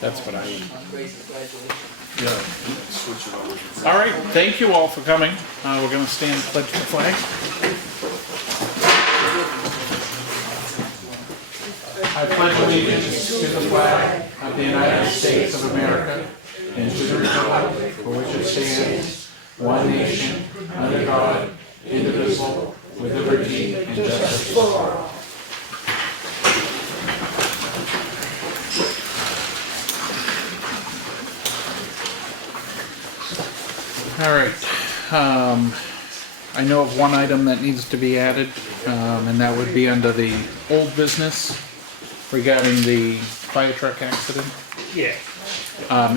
That's what I would. Yeah. Switch it over. All right, thank you all for coming. We're gonna stand pledge the flag. I pledge allegiance to the flag of the United States of America and to the republic for which it stands, one nation, under God, indivisible, with liberty and justice for all. All right. I know of one item that needs to be added, and that would be under the old business regarding the fire truck accident. Yeah.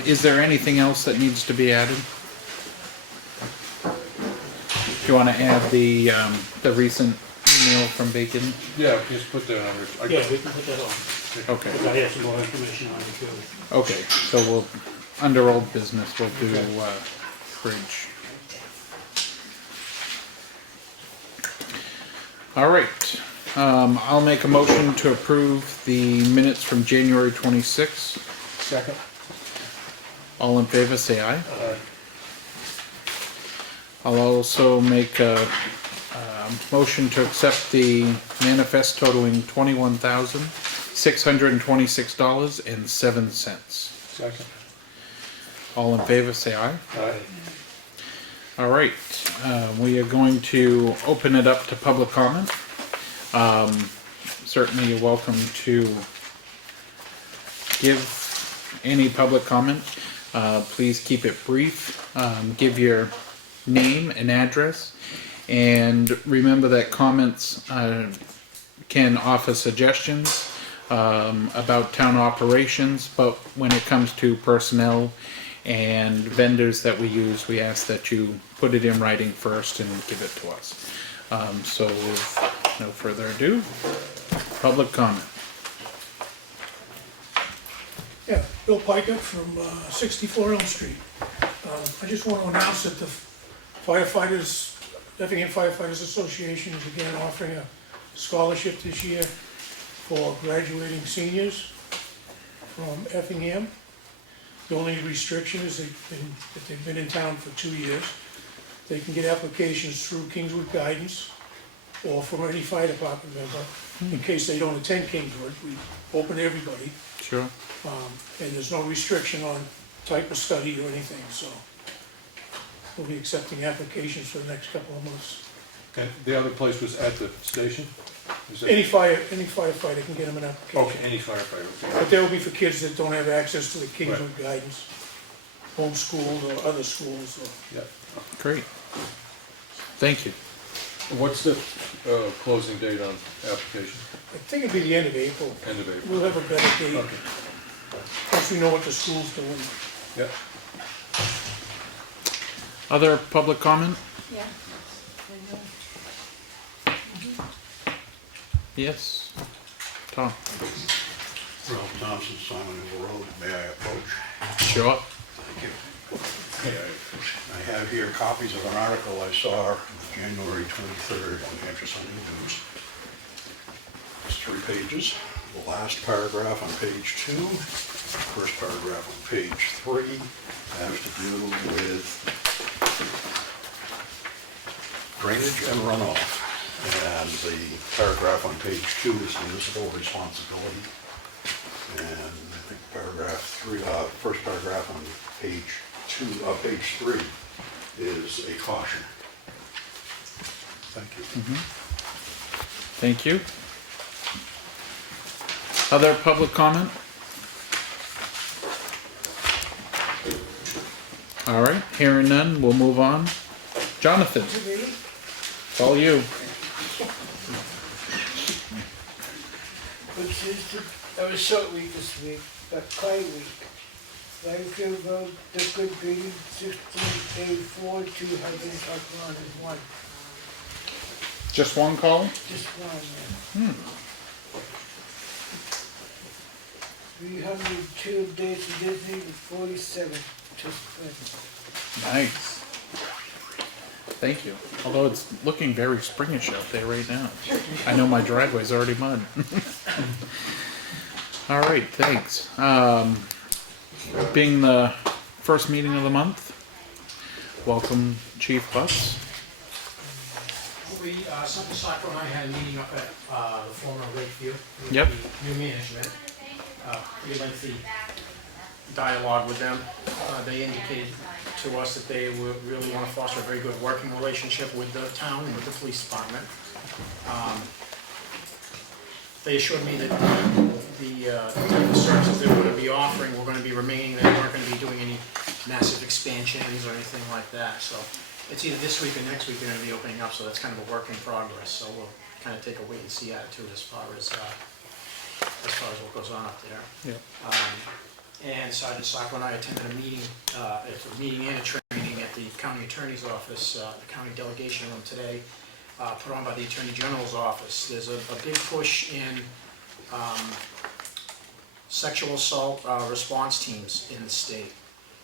Is there anything else that needs to be added? Do you want to add the recent email from Bacon? Yeah, just put that under. Yeah, we can put that on. Okay. Because I have some more information on it too. Okay. So we'll under old business we'll do bridge. All right. I'll make a motion to approve the minutes from January 26th. Second. All in favor, say aye. I'll also make a motion to accept the manifest totaling $21,626.07. Second. All in favor, say aye. Aye. All right, we are going to open it up to public comment. Certainly you're welcome to give any public comment. Please keep it brief. Give your name and address. And remember that comments can offer suggestions about town operations, but when it comes to personnel and vendors that we use, we ask that you put it in writing first and give it to us. So with no further ado, public comment. Yeah, Bill Piker from 64 Elm Street. I just want to announce that the firefighters, Effingham Firefighters Association is again offering a scholarship this year for graduating seniors from Effingham. The only restriction is that they've been in town for 2 years. They can get applications through Kingswood Guidance or from any fire department member. In case they don't attend Kingswood, we open to everybody. Sure. And there's no restriction on type of study or anything, so we'll be accepting applications for the next couple of months. And the other place was at the station? Is that- Any firefighter can get them an application. Okay, any firefighter. Okay. But that will be for kids that don't have access to the Kingswood Guidance, homeschooled or other schools. Yeah. Great. Thank you. What's the closing date on application? I think it'll be the end of April. End of April. We'll have a better date, Okay. once we know what the school's doing. Yeah. Other public comment? Yeah. Yes. Tom? Ralph Thompson, Simon Hill Road, may I approach? Sure. Thank you. I have here copies of an article I saw January 23rd in the Hampshire Sunday News. It's 3 pages. The last paragraph on page 2, first paragraph on page 3 has to do with drainage and runoff. And the paragraph on page 2 is municipal responsibility. And I think paragraph 3, first paragraph on page 3 is a caution. Thank you. Thank you. Other public comment? All right, hearing none, we'll move on. Jonathan, it's all you. That was a short week this week, but quiet week. Langfield Road, the good breeding, 1684, 200 Buckland is 1. Just one call? Just one, yeah. 302 days to Disney, 47 to spring. Nice. Thank you. Although it's looking very springish out there right now. I know my driveway's already mud. All right, thanks. being the first meeting of the month, welcome Chief Butts. Something Soccer and I had a meeting up at the former Lakeview. With Yep. the new management. Pretty lengthy dialogue with them. They indicated to us that they would really want to foster a very good working relationship with the town and with the police department. They assured me that the type of services they were going to be offering were going to be remaining. They weren't going to be doing any massive expansions or anything like that. So it's either this week or next week they're going to be opening up. So that's kind of a work in progress. So we'll kind of take a wait and see attitude as far as what goes on up there. Yep. And Sergeant Sacco and I attended a meeting and a training at the county attorney's office, the county delegation room today, put on by the Attorney General's office. There's a big push in sexual assault response teams in the state.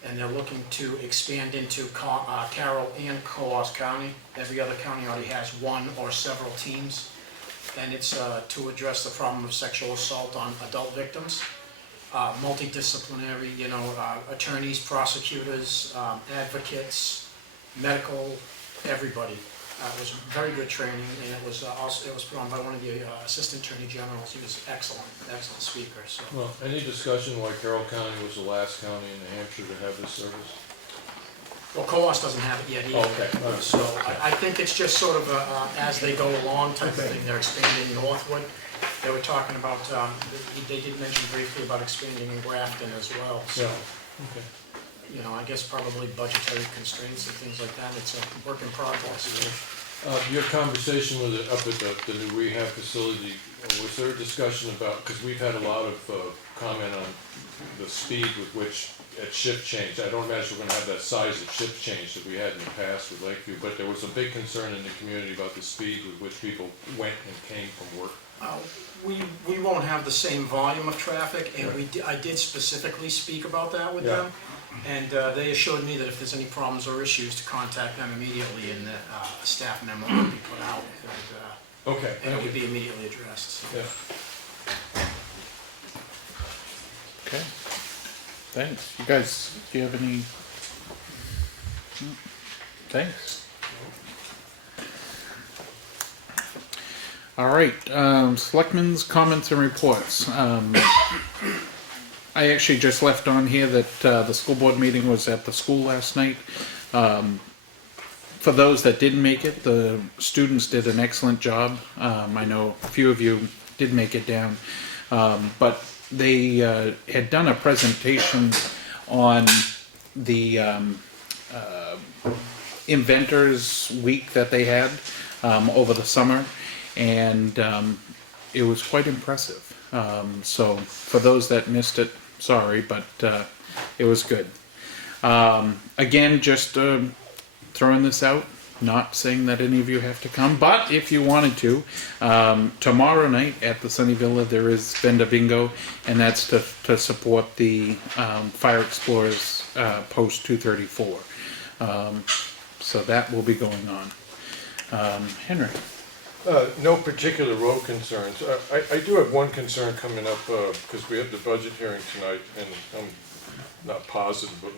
And they're looking to expand into Carroll and Coos County. Every other county already has one or several teams. And it's to address the problem of sexual assault on adult victims. Multidisciplinary, attorneys, prosecutors, advocates, medical, everybody. It was very good training, and it was put on by one of the assistant attorney generals. He was excellent speaker. So. Well, any discussion why Carroll County was the last county in New Hampshire to have this service? Well, Coos doesn't have it yet either. Okay, all right. So I think it's just sort of as they go along type of thing. They're expanding northward. They were talking about, they did mention briefly about expanding in Grafton as well. So, Okay. I guess probably budgetary constraints and things like that. It's a work in progress. Your conversation with it up at the new rehab facility, was there a discussion about, because we've had a lot of comment on the speed with which at shift change. I don't imagine we're going to have that size of shift change that we had in the past with Lakeview, but there was a big concern in the community about the speed with which people went and came from work. We won't have the same volume of traffic, and I did specifically speak about that with them. And they assured me that if there's any problems or issues, to contact them immediately, and that a staff memo would be put out, and it would be immediately addressed. Yeah. Okay. Thanks. You guys, do you have any? No. Thanks. All right. Selectmen's comments and reports. I actually just left on here that the school board meeting was at the school last night. For those that didn't make it, the students did an excellent job. I know a few of you did make it down, but they had done a presentation on the Inventors Week that they had over the summer, and it was quite impressive. So for those that missed it, sorry, but it was good. Again, just throwing this out, not saying that any of you have to come, but if you wanted to, tomorrow night at the Sunny Villa there is vendor bingo, and that's to support the Fire Explorers Post 234. So that will be going on. Henry. No particular road concerns. I do have one concern coming up because we have the budget hearing tonight, and I'm not positive, but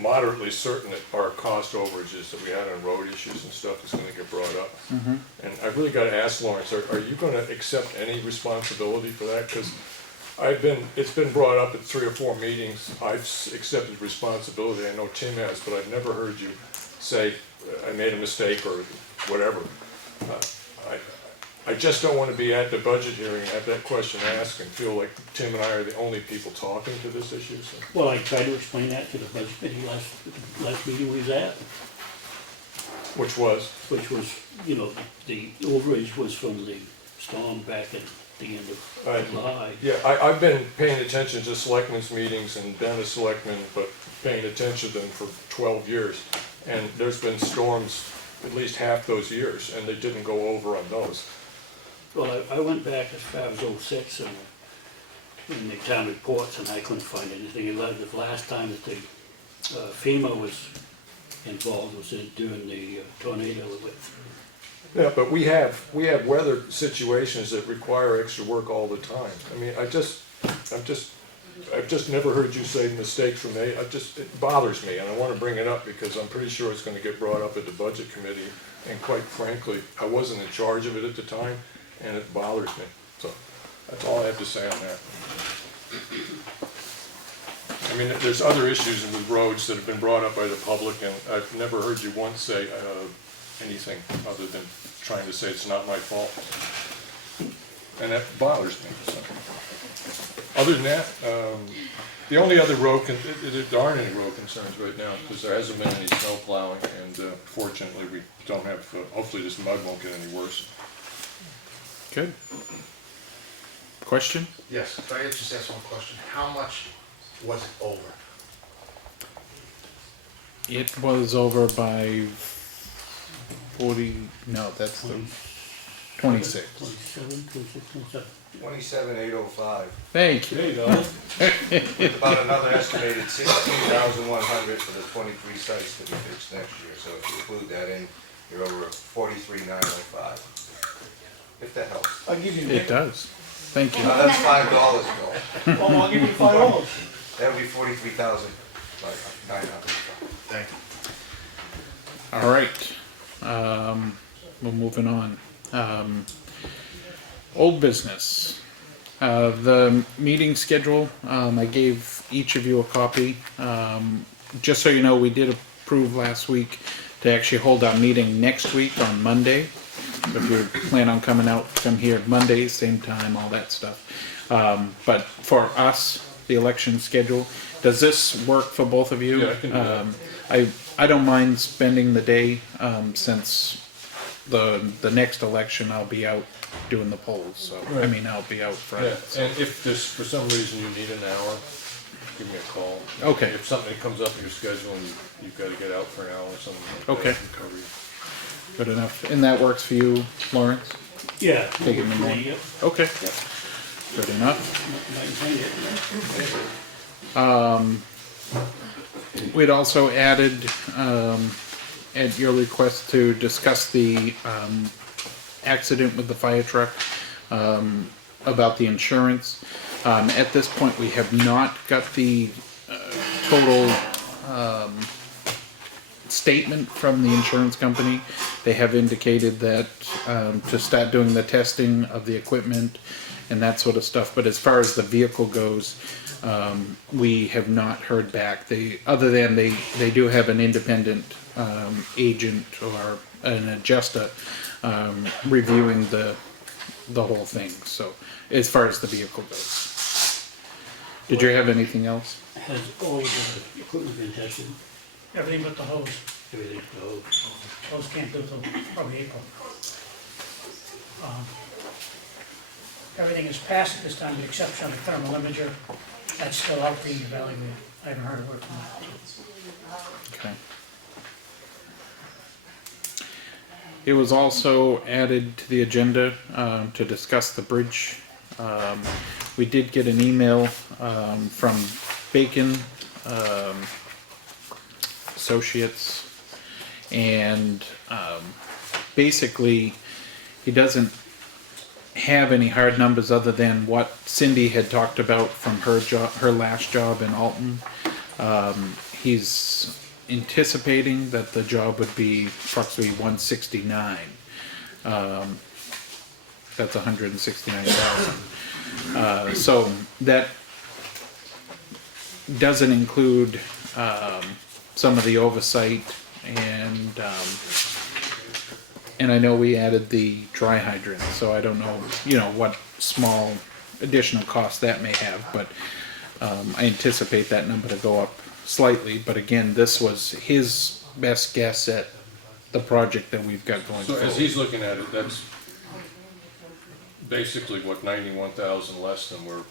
moderately certain that our cost overages that we had on road issues and stuff is going to get brought up. Mm-hmm. And I really got to ask Lawrence, are you going to accept any responsibility for that? Because it's been brought up at 3 or 4 meetings. I've accepted responsibility. I know Tim has, but I've never heard you say I made a mistake or whatever. I just don't want to be at the budget hearing and have that question asked and feel like Tim and I are the only people talking to this issue. So. Well, I tried to explain that to the budget committee last meeting we was at. Which was? Which was, the overage was from the storm back at the end of July. Yeah, I've been paying attention to selectmen's meetings and been a selectman, but paying attention to them for 12 years. And there's been storms at least half those years, and they didn't go over on those. Well, I went back as far as '06 and in the town reports, and I couldn't find anything. The last time that the FEMA was involved was during the tornado. Yeah, but we have weather situations that require extra work all the time. I mean, I'm just I've just never heard you say mistakes were made. It bothers me, and I wanna bring it up because I'm pretty sure it's gonna get brought up at the budget committee. And quite frankly, I wasn't in charge of it at the time, and it bothers me. So, that's all I have to say on that. I mean, there's other issues with roads that have been brought up by the public, and I've never heard you once say anything other than trying to say it's not my fault. And that bothers me, so. Other than that, the only other there aren't any road concerns right now, because there hasn't been any snow plowing, and fortunately, we don't have, hopefully this mud won't get any worse. Good. Question? Yes, if I could just ask one question, how much was it over? It was over by 40, no, that's the 26. 27, 26, 27. 27,805, Thank you. There you go. with about another estimated 16,100 for the 23 sites to be fixed next year. So if you include that in, you're over 43,905. If that helps. I'll give you, It does. Thank you. Now that's $5, Bill. oh, I'll give you $5. That would be 43,900. Thank you. All right. We're moving on. Old business. The meeting schedule, I gave each of you a copy. Just so you know, we did approve last week to actually hold our meeting next week on Monday. So if you plan on coming out, come here Monday, same time, all that stuff. But for us, the election schedule, does this work for both of you? Yeah, I can do that. I don't mind spending the day, since the next election I'll be out doing the polls, so, I Right. mean, I'll be out Yeah, Friday. so. and if there's, for some reason you need an hour, give me a call. Okay. If something comes up in your schedule and you've gotta get out for an hour or something like that, Okay. I can cover you. Good enough. And that works for you, Lawrence? Yeah. Take it in the morning. Yep. Okay. Good enough. Might find it. We'd also added, at your request, to discuss the accident with the fire truck, about the insurance. At this point, we have not got the total statement from the insurance company. They have indicated that to start doing the testing of the equipment and that sort of stuff. But as far as the vehicle goes, we have not heard back. Other than they do have an independent agent or an adjuster reviewing the whole thing. So as far as the vehicle goes, did you have anything else? Has all of the equipment been tested? Everything but the hose. Everything goes. Hose can't do till probably April. Everything is passed at this time, with the exception of the thermal imager. That's still out being evaluated. I haven't heard a word from that. Okay. It was also added to the agenda to discuss the bridge. We did get an email from Bacon Associates, and basically he doesn't have any hard numbers other than what Cindy had talked about from her last job in Alton. He's anticipating that the job would be approximately 169. That's 169,000. So that doesn't include some of the oversight, and I know we added the dry hydrant, so I don't know, what small additional cost that may have, but I anticipate that number to go up slightly. But again, this was his best guess at the project that we've got going So forward. as he's looking at it, that's basically what 91,000 less than we're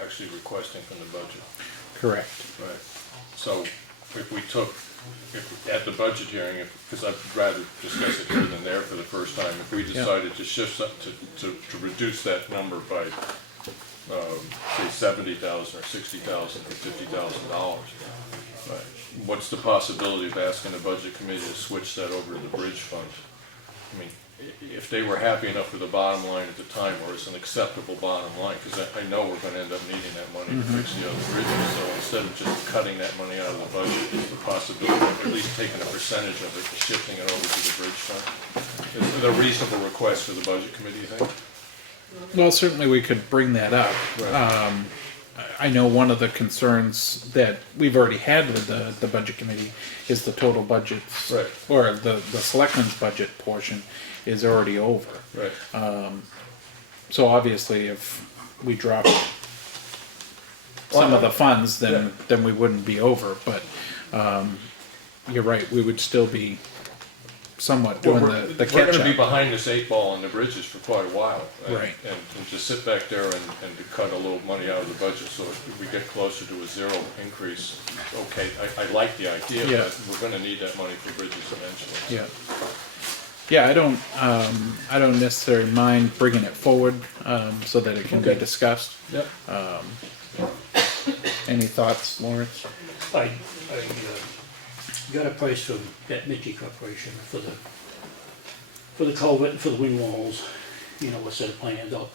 actually requesting from the budget. Correct. Right. So if we took, at the budget hearing, because I'd rather discuss it here than there for the first time, if we decided to shift to reduce that number by, say, 70,000 or 60,000 or $50,000, right, what's the possibility of asking the budget committee to switch that over to the bridge fund? I mean, if they were happy enough with the bottom line at the time, or it's an acceptable bottom line, because I know we're gonna end up needing that money to fix the other bridges, so instead of just cutting that money out of the budget, it's the possibility of at least taking a percentage of it, and shifting it over to the bridge fund. Is it a reasonable request for the budget committee, you think? Well, certainly we could bring that up. Right. I know one of the concerns that we've already had with the budget committee is the total budget. Right. Or the selectmen's budget portion is already over. Right. So obviously if we drop some of the funds, then we wouldn't be over, but, you're right, we would still be somewhat doing the We're gonna be catch-up. behind this 8 ball on the bridges for quite a while. Right. And to sit back there and to cut a little money out of the budget, so if we get closer to a 0 increase, okay, I like the idea, Yeah. but we're gonna need that money for bridges eventually. Yeah. Yeah, I don't necessarily mind bringing it forward, so that it can be Okay. discussed. Yep. Any thoughts, Lawrence? I got a price from that Mitchie Corporation for the culvert and for the wing walls, you know, a set of plans, all,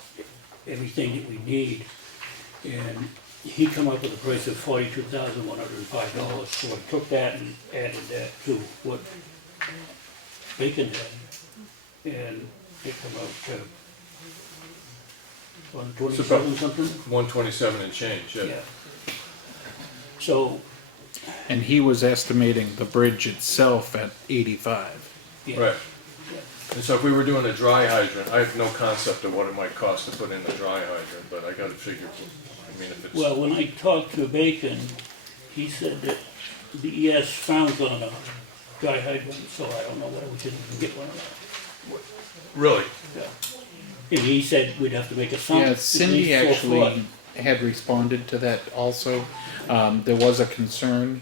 everything that we need. And he come up with a price of $42,105, so I took that and added that to what Bacon had. And it come out to 127 something? 127 and change, yeah. Yeah. So, And he was estimating the bridge itself at 85. yeah. Right. And so if we were doing a dry hydrant, I have no concept of what it might cost to put in a dry hydrant, but I gotta figure, I mean, if it's. Well, when I talked to Bacon, he said that the ES found on a dry hydrant, so I don't know whether we should even get one of that. Really? And he said we'd have to make a sump. Yeah, at Cindy least 4 actually foot. had responded to that also. There was a concern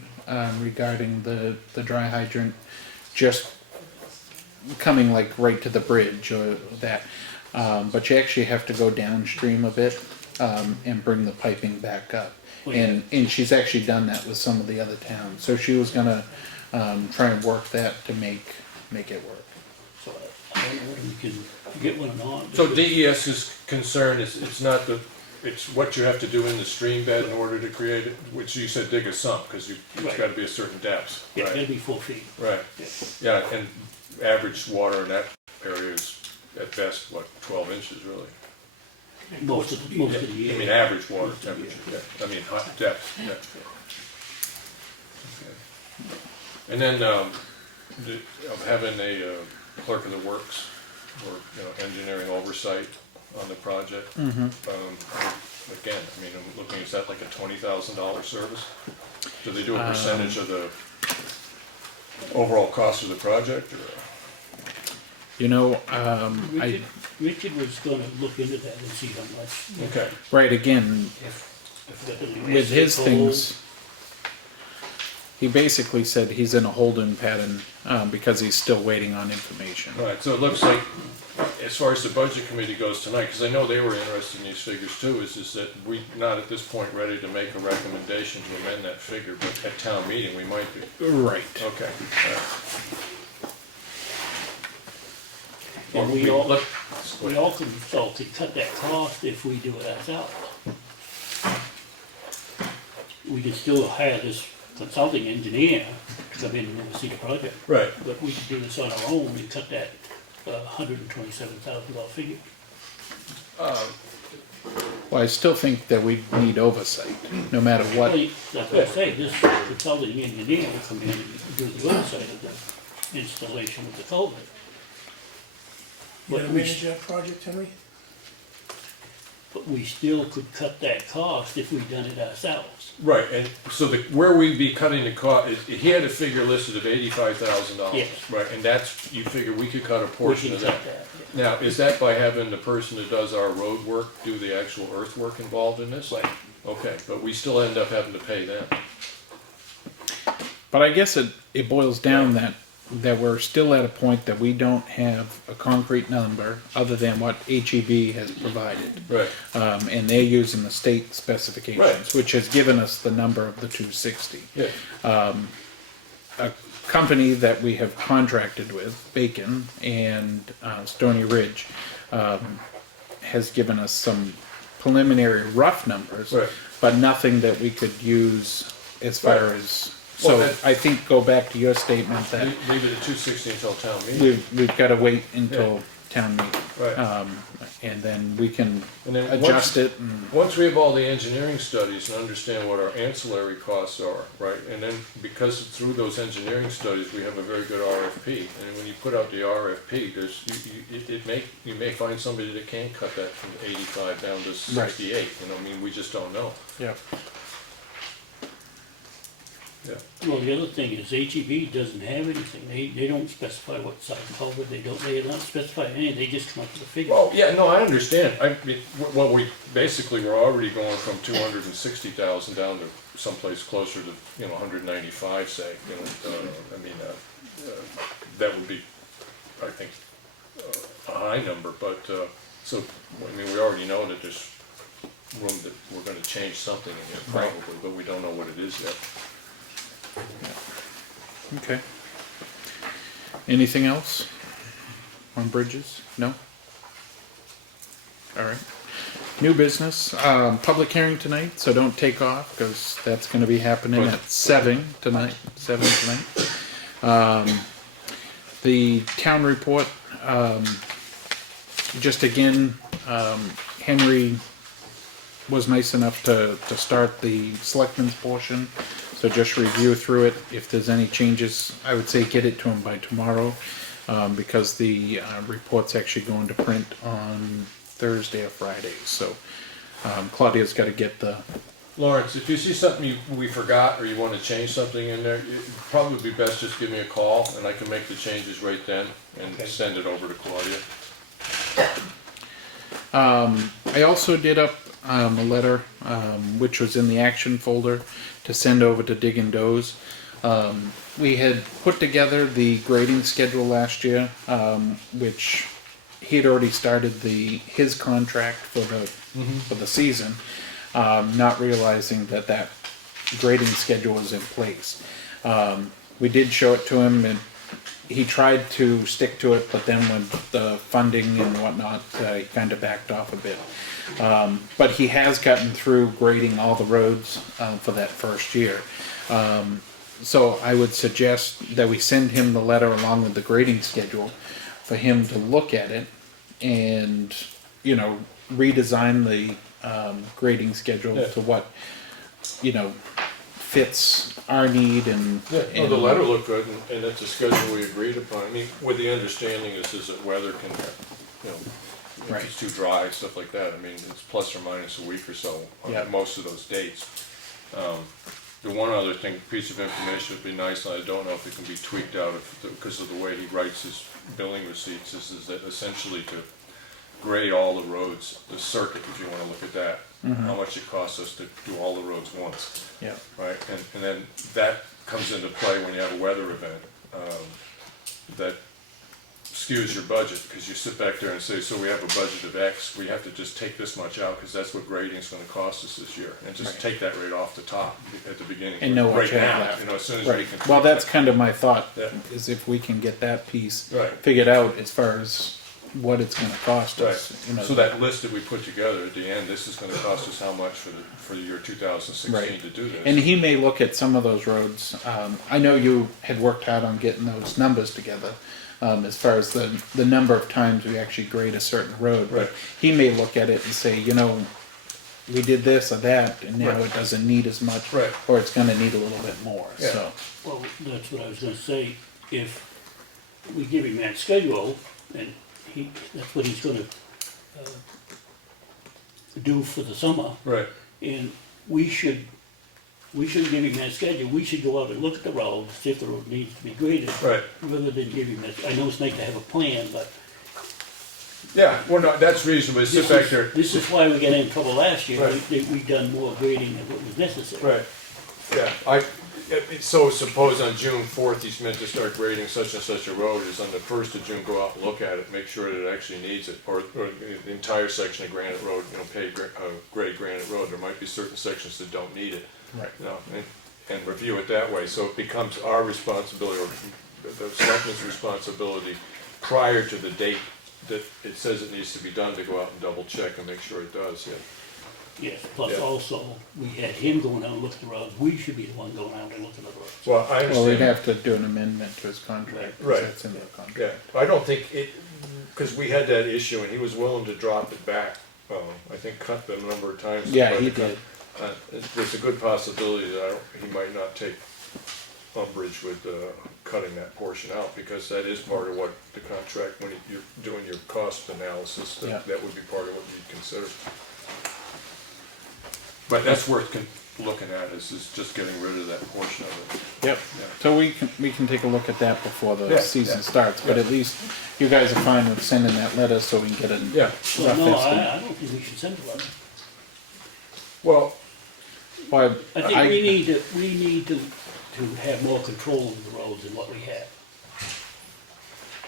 regarding the dry hydrant just coming like right to the bridge or that. But you actually have to go downstream a bit and bring the piping back up. Oh, yeah. And she's actually done that with some of the other towns. So she was gonna try and work that to make it work. So I don't know whether we can get one or not. So DES's concern is, it's what you have to do in the stream bed in order to create it, which you said dig a sump, because it's Right. gotta be a certain depth. Yeah, Right. it'll be 4 feet. Right, Yeah. yeah, and average water in that area is at best, what, 12 inches really? Most of the I year. mean, average water temperature, yeah, I mean, hot depth, yeah. Okay. And then, of having a clerk of the works, or, engineering oversight on the project. Again, I mean, I'm looking, is that like a $20,000 service? Do they do a percentage of the overall cost of the project, or? You know, Richard was gonna look into that and see how much. Okay, right, again, If we got the with his coal. things, he basically said he's in a holding pattern because he's still waiting on information. right, so it looks like, as far as the budget committee goes tonight, because I know they were interested in these figures too, is that we not at this point ready to make a recommendation to amend that figure, but at town meeting, we might be. Right. Okay. And we all Look, could cut that cost if we do it ourselves. We could still hire this consulting engineer to come in and oversee the project. right, But we could do this on our own and cut that $127,000 figure. Well, I still think that we need oversight, no matter what. Well, that's what I say, this consulting engineer will come in and do the oversight of the installation of the culvert. You gonna But we, manage that project, Henry? but we still could cut that cost if we'd done it ourselves. right, and so where we'd be cutting the cost, he had a figure listed of $85,000. Yes. Right, and that's, you figure we could cut a We portion can of cut that. that. Now, is that by having the person that does our road work do the actual earthwork involved in this? Right. Okay, but we still end up having to pay them. But I guess it boils down that we're still at a point that we don't have a concrete number other than what HEB has provided. Right. And they're using the state specifications, Right. which has given us the number of the 260. Yeah. A company that we have contracted with, Bacon and Stony Ridge, has given us some preliminary rough numbers, Right. but nothing that we could use as far Right. as. Well, So that- I think go back to your statement that Leave it at 260 until town meeting. we've got to wait until town meeting, Right. and then we can And then adjust it. And, Once we have all the engineering studies and understand what our ancillary costs are, right, and then because through those engineering studies, we have a very good RFP, and when you put out the RFP, you may find somebody that can cut that from 85 down to 68, you know, I mean, we just don't know. yeah. Yeah. Well, the other thing is HEB doesn't have anything, they don't specify what size culvert, they don't specify anything, they just come up with a figure. Well, yeah, no, I understand. I mean, well, we basically were already going from 260,000 down to someplace closer to, 195, say, that would be, I think, a high number, but, so, I mean, we already know that there's room that we're gonna change something in here probably, but we don't know what it is yet. Okay. Anything else on bridges? No? All right. New business, public hearing tonight, so don't take off, because that's gonna be happening at 7 tonight. The town report, just again, Henry was nice enough to start the selectmen's portion, so just review through it. If there's any changes, I would say get it to him by tomorrow, because the report's actually going to print on Thursday or Friday, so Claudia's gotta get the, Lawrence, if you see something we forgot or you wanna change something in there, it'd probably be best just give me a call and I can make the changes right then and send it over to Claudia. I also did up a letter, which was in the action folder, to send over to Dig and Doze. We had put together the grading schedule last year, which he had already started his contract for the season, not realizing that grading schedule was in place. We did show it to him, and he tried to stick to it, but then with the funding and whatnot, he kind of backed off a bit. But he has gotten through grading all the roads for that first year. So I would suggest that we send him the letter along with the grading schedule for him to look at it and, redesign the grading schedule to what, fits our need and. Yeah, well, the letter looked good and it's a schedule we agreed upon. I mean, with the understanding is that weather can, if Right. it's too dry, stuff like that. I mean, it's plus or minus a week or so on Yeah. most of those dates. The one other piece of information would be nice, and I don't know if it can be tweaked out because of the way he writes his billing receipts, is that essentially to grade all the roads, the circuit, if you want to look at that, how much it costs us to do all the roads once, Yeah. right? And then that comes into play when you have a weather event that skews your budget, because you sit back there and say, so we have a budget of X, we have to just take this much out because that's what grading's going to cost us this year, and just take that right off the top at the beginning. And know what right you have now, left. as soon as we Right. can. Well, that's kind of my thought, Yeah. is if we can get that piece Right. figured out as far as what it's gonna cost Right, us. so that list that we put together at the end, this is gonna cost us how much for the year 2016 Right. to do this? And he may look at some of those roads, I know you had worked hard on getting those numbers together, as far as the number of times we actually grade a certain road. But Right. he may look at it and say, we did this or that, and now Right. it doesn't need as much. Right. Or it's gonna need a little bit more, Yeah. so. Well, that's what I was gonna say, if we give him that schedule, and that's what he's gonna do for the summer, Right, and we shouldn't give him that schedule, we should go out and look at the road, see if the road needs to be graded. right. Rather than give him that, I know it's nice to have a plan, but Yeah, well, no, that's reasonable, sit back there. this is why we got in trouble last year, Right. we done more grading than what was necessary. Right, yeah, so suppose on June 4th, he's meant to start grading such and such a road, is on the 1st of June, go out and look at it, make sure that it actually needs it, or the entire section of Granite Road, grade Granite Road, there might be certain sections that don't need it. Right. and review it that way, so it becomes our responsibility, or the selectmen's responsibility, prior to the date that it says it needs to be done, to go out and double check and make sure it does, yeah. Yes, plus Yeah. also, we had him going out and looking at the roads, we should be the one going out and looking at the roads. Well, I Well, we'd understand, have to do an amendment to his contract, Right. because that's in the contract. yeah, I don't think it, because we had that issue, and he was willing to drop it back, I think cut the number of times. Yeah, he did. There's a good possibility that he might not take umbrage with cutting that portion out, because that is part of what the contract, when you're doing your cost analysis, Yeah. that would be part of what you'd consider. But that's worth looking at, is just getting rid of that portion of it. Yep, Yeah. so we can take a look at that before the Yeah, season yeah, starts, but yeah. at least you guys are fine with sending that letter so we can get a Yeah, Well, rough no, estimate. I don't think we should send a letter. well, Well, I think we need to have more control of the roads than what we have.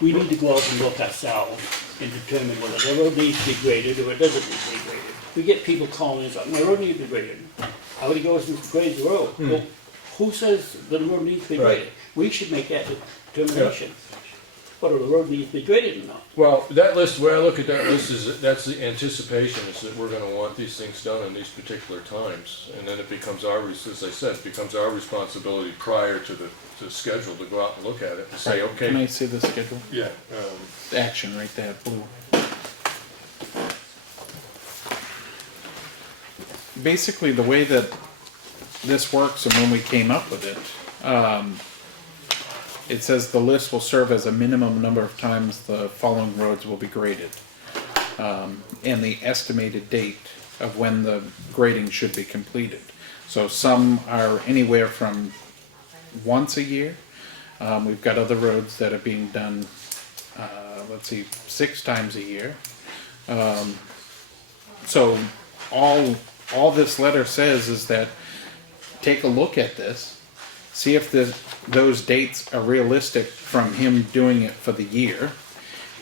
We need to go out and look ourselves and determine whether the road needs to be graded or it doesn't need to be graded. We get people calling us up, my road needs to be graded. How would he go and grade the road? Well, who says the road needs to be Right. graded? We should make that determination. Whether the road needs to be graded or not. well, that list, where I look at that list is, that's the anticipation, is that we're gonna want these things done in these particular times. And then it becomes as I said, it becomes our responsibility prior to the schedule to go out and look at it and say, can I okay, see the schedule? yeah, Action right there, blue. Basically, the way that this works and when we came up with it, it says the list will serve as a minimum number of times the following roads will be graded. And the estimated date of when the grading should be completed. So some are anywhere from once a year. We've got other roads that are being done, 6 times a year. So all this letter says is that take a look at this, see if those dates are realistic from him doing it for the year,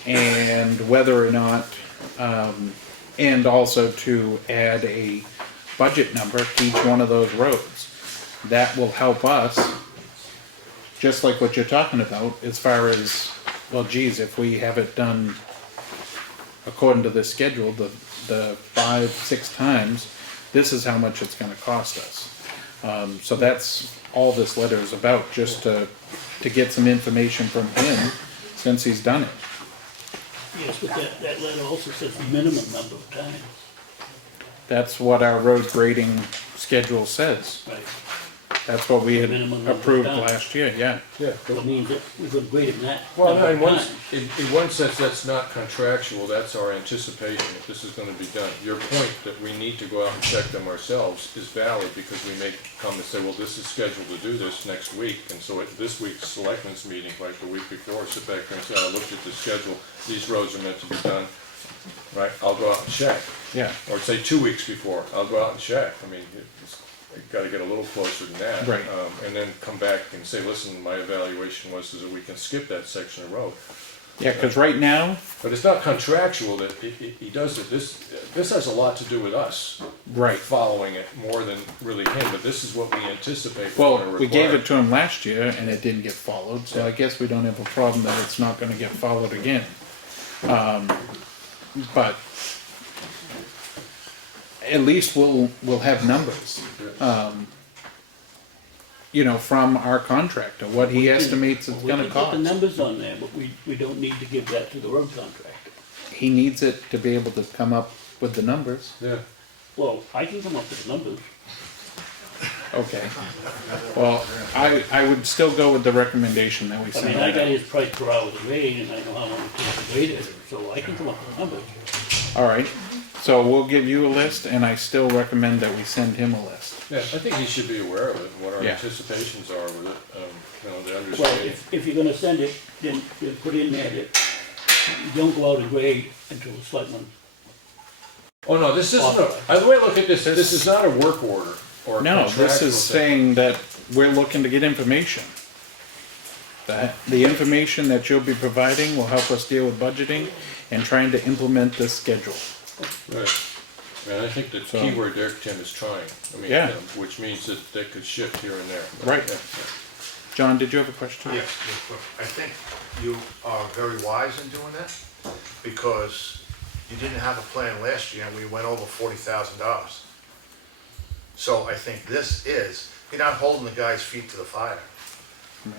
and whether or not, and also to add a budget number to each one of those roads. That will help us, just like what you're talking about, as far as, well, geez, if we have it done according to this schedule, the 5-6 times, this is how much it's gonna cost us. So that's all this letter is about, just to get some information from him, since he's done it. Yes, but that letter also says minimum number of times. That's what our road grading schedule says. Right. That's what we had Minimum number of approved times. last year, yeah. yeah. So it means that we're gonna grade it that Well, number in of one, times. in one sense, that's not contractual, that's our anticipation that this is gonna be done. Your point that we need to go out and check them ourselves is valid, because we may come and say, well, this is scheduled to do this next week, and so at this week's selectmen's meeting, like the week before, sit back there and say, I looked at the schedule, these roads are meant to be done, right, I'll go out and check. Yeah, Or say 2 weeks before, I'll go out and check. I mean, it's gotta get a little closer than that. Right. And then come back and say, listen, my evaluation was that we can skip that section of road. yeah, cause right now, But it's not contractual that he does it. This has a lot to do with us right. following it more than really him, but this is what we anticipate we're gonna Well, require. we gave it to him last year and it didn't get followed, so I guess we don't have a problem that it's not gonna get followed again. But at least we'll have numbers. From our contractor, what he estimates it's gonna We can put the cost. numbers on there, but we don't need to give that to the road contractor. He needs it to be able to come up with the numbers. Yeah. Well, I can come up with the numbers. Okay. Well, I would still go with the recommendation that we I send mean, I got out. his price per hour to grade, and I know how long it takes to grade it, so I can come up with the numbers. All right, so we'll give you a list and I still recommend that we send him a list. Yeah, I think he should be aware of it, and what our Yeah. anticipations are with it, the Well, understanding. if you're gonna send it, then put in there that you don't go out and grade until the selectmen. Oh, no, this isn't the way I look at this is not a work order or a No, contractual this is thing. saying that we're looking to get information. That the information that you'll be providing will help us deal with budgeting and trying to implement this schedule. Right. And I think the So- key word there, Tim, is trying. I mean, Yeah. which means that they could shift here and there. Right. Yeah. John, did you have a question? Yes, I think you are very wise in doing that, because you didn't have a plan last year, and we went over $40,000. So I think this is, you're not holding the guy's feet to the fire.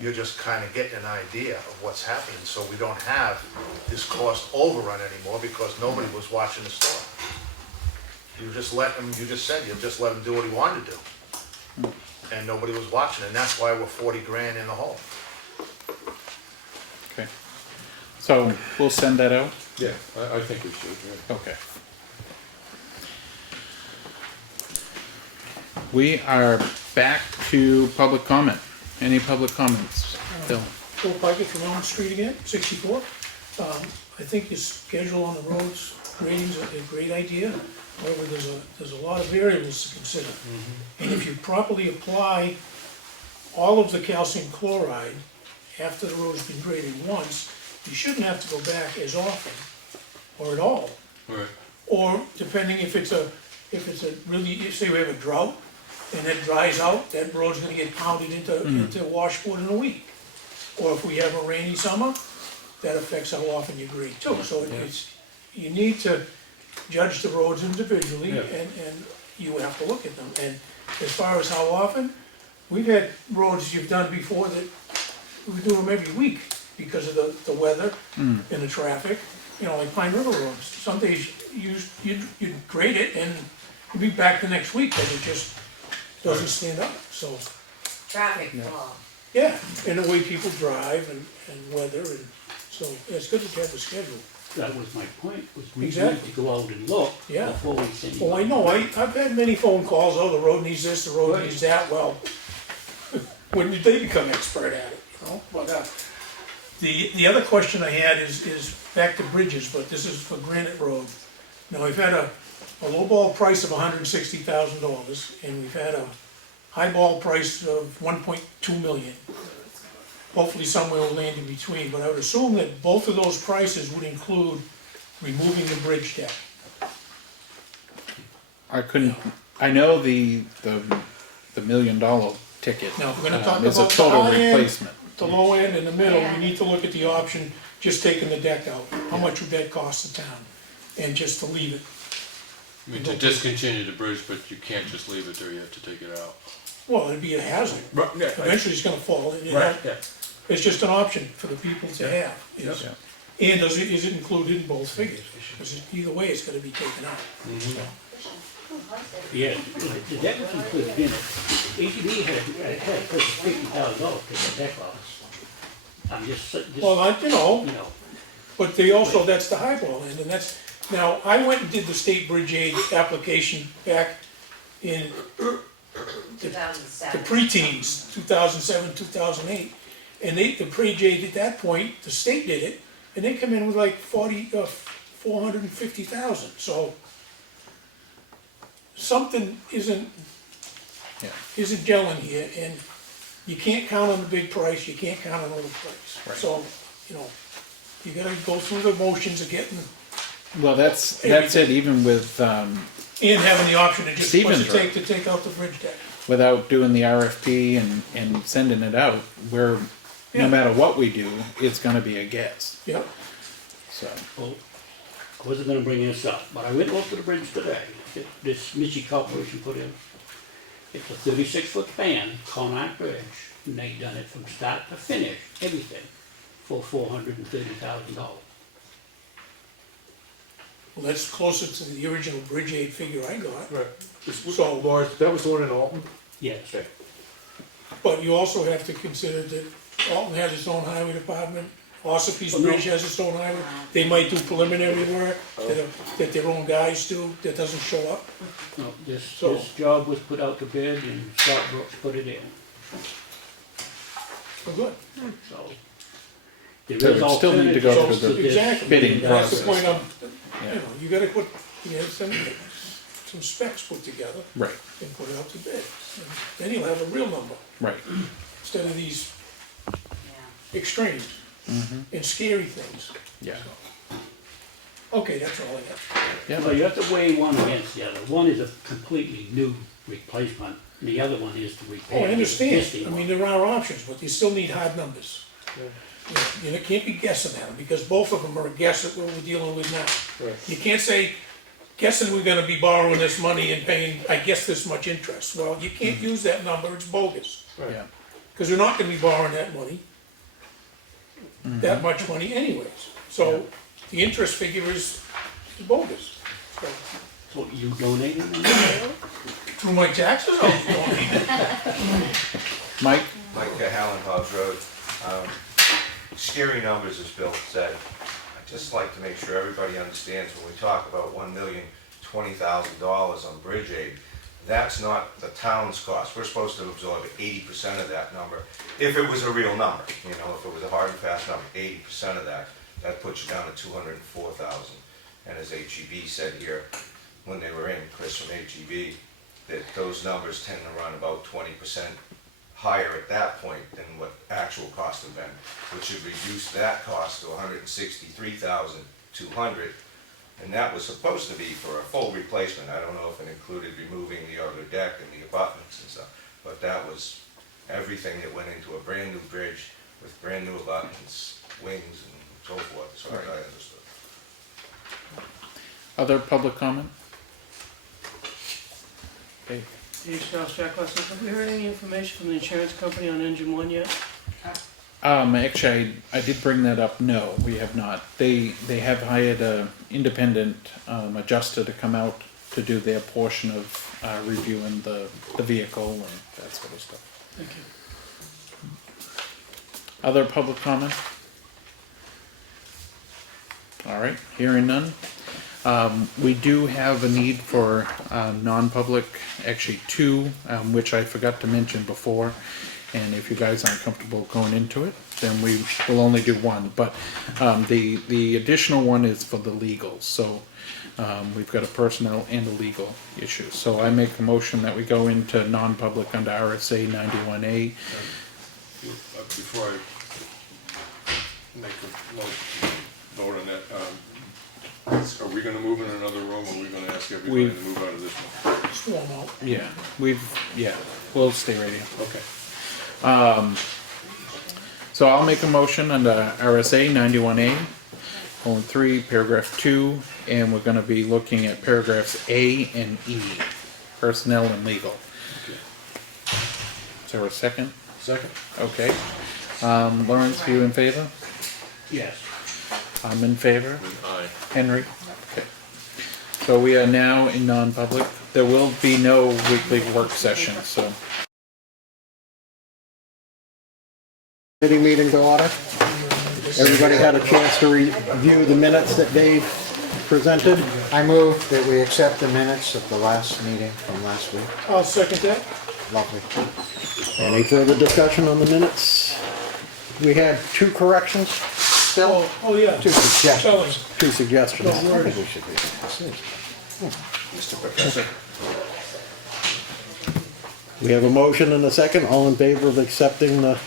You're just kind of getting an idea of what's happening, so we don't have this cost overrun anymore, because nobody was watching the store. You just let him, you just said, you just let him do what he wanted to do. And nobody was watching, and that's why we're 40 grand in the hole. Okay. So we'll send that out? Yeah, I think we should, yeah. Okay. We are back to public comment. Any public comments? Bill? Bill Pickett from Elm Street again, 64. I think your schedule on the roads, grading's a great idea. However, there's a lot of variables to consider. And if you properly apply all of the calcium chloride after the road's been graded once, you shouldn't have to go back as often, or at all. Right. Or depending if it's a really, say we have a drought, and it dries out, that road's gonna get pounded into washboard in a week. Or if we have a rainy summer, that affects how often you grade too. So you need to judge the roads individually, Yeah. and you have to look at them. And as far as how often, we've had roads you've done before that we do them every week because of the weather and the traffic. You know, like Pine River roads, some days you'd grade it and you'd be back the next week, and it just doesn't stand up, so. Traffic law. Yeah, and the way people drive and weather, and so it's good to have a schedule. That was my point, was we need Exactly. to go out and look Yeah. before we send you. Well, I know, I've had many phone calls, oh, the road needs this, the road needs that, well, when did they become expert at it, you know? But, the other question I had is back to bridges, but this is for Granite Road. Now, we've had a lowball price of $160,000, and we've had a highball price of 1.2 million. Hopefully somewhere will land in between, but I would assume that both of those prices would include removing the bridge deck. I couldn't, I know the $1 million ticket Now, if we're gonna talk is a about the total high end, replacement. the low end and the middle, Yeah. we need to look at the option, just taking the deck out. How much would that cost the town? And just to leave it. I mean, to discontinue the bridge, but you can't just leave it there, you have to take it out. Well, it'd be a hazard. Right, yeah. Eventually it's gonna fall. It's just an option for the people to have. Is- Yeah. And is it included in both figures? Because either way, it's gonna be taken out. So, Yeah, the deck was included in it. HEB had purchased $50,000 to get the deck off. I'm just, Well, you you know, know, but they also, that's the highball end, and that's, now, I went and did the state bridge aid application back in the 2007. pre-teens, 2007, 2008. And the bridge aid at that point, the state did it, and they come in with like 450,000, so something isn't Yeah. gelling here, and you can't count on the big price, you can't count on the little price. Right. So, you know, you gotta go through the motions of getting, Well, that's it, even with, and having the option to just, what's it Stevens take to take out the bridge deck? without doing the RFP and sending it out, we're, Yeah. no matter what we do, it's gonna be a guess, Yeah, so. well, I wasn't gonna bring this up, but I went over to the bridge today, that this Mitchie Corporation put in. It's a 36-foot span, Connaught Bridge, and they done it from start to finish, everything, for $430,000. well, that's closer to the original bridge aid figure I got. Right. So, Lars, that was the one in Alton? Yes, Okay. but you also have to consider that Alton has its own highway department, Ossipee Oh, no. Bridge has its own highway. They might do preliminary work that their own guys do, that doesn't show up. no, this So- job was put out to bid and Scott Brooks put it in, So good. so. There So is it still need to go alternatives through the to this. Exactly. bidding That's the process. point Yeah. you know, you gotta put, you have some specs put together Right, and put it out to bid. And then you'll have a real number, right, instead of these Yeah. extremes and scary things. yeah. Okay, that's all I got. Well, you have to weigh one against the other. One is a completely new replacement, and the other one is to Oh, repair I the understand, existing I one. mean, there are options, but you still need hard numbers. You can't be guessing at them, because both of them are a guess at what we're dealing with now. Right. You can't say, guessing we're gonna be borrowing this money and paying, I guess, this much interest. Well, you can't use that number, it's bogus, Yeah. because we're not gonna be borrowing that money, that much money anyways. So, the interest figure is bogus. So, So you donating them? through my taxes, I'll donate it. Mike? Like Howland Hobbs Road, scary numbers, as Bill said. I'd just like to make sure everybody understands when we talk about $1,020,000 on bridge aid, that's not the town's cost. We're supposed to absorb 80% of that number, if it was a real number, you know, if it was a hard and fast number, 80% of that, that puts you down to 204,000. And as HEB said here, when they were in, Chris from HEB, that those numbers tend to run about 20% higher at that point than what actual costs have been, which should reduce that cost to $163,200. And that was supposed to be for a full replacement. I don't know if it included removing the other deck and the abutments and stuff, but that was everything that went into a brand new bridge with brand new abutments, wings and so forth, as far as I understood. Other public comment? Okay. Have we heard any information from the insurance company on engine one yet? Actually, I did bring that up. No, we have not. They have hired a independent adjuster to come out to do their portion of reviewing the vehicle and that sort of stuff. Thank you. Other public comment? All right, hearing none. We do have a need for non-public, actually two, which I forgot to mention before. And if you guys aren't comfortable going into it, then we will only do one. But the additional one is for the legals. So we've got a personnel and a legal issue. So I make a motion that we go into non-public under RSA 91A. Before I make a motion, vote on that, are we gonna move in another room, or are we gonna ask everybody to move out of this one? Just warm out. Yeah, we'll stay right here. Okay. So I'll make a motion under RSA 91A, colon 3, paragraph 2, and we're gonna be looking at paragraphs A and E, personnel and legal. Is there a second? Second? Okay. Lawrence, you in favor? Yes. I'm in favor. Aye. Henry? Okay. So we are now in non-public. There will be no weekly work session, so. City meeting to order. Everybody had a chance to review the minutes that Dave presented. I move that we accept the minutes of the last meeting from last week. I'll second that. Lovely. Any further discussion on the minutes? We had two corrections, Bill? Oh, yeah. Two Tell suggestions. us. Two suggestions. I think we should read this. Mr. Professor? We have a motion and a second. All in favor of accepting the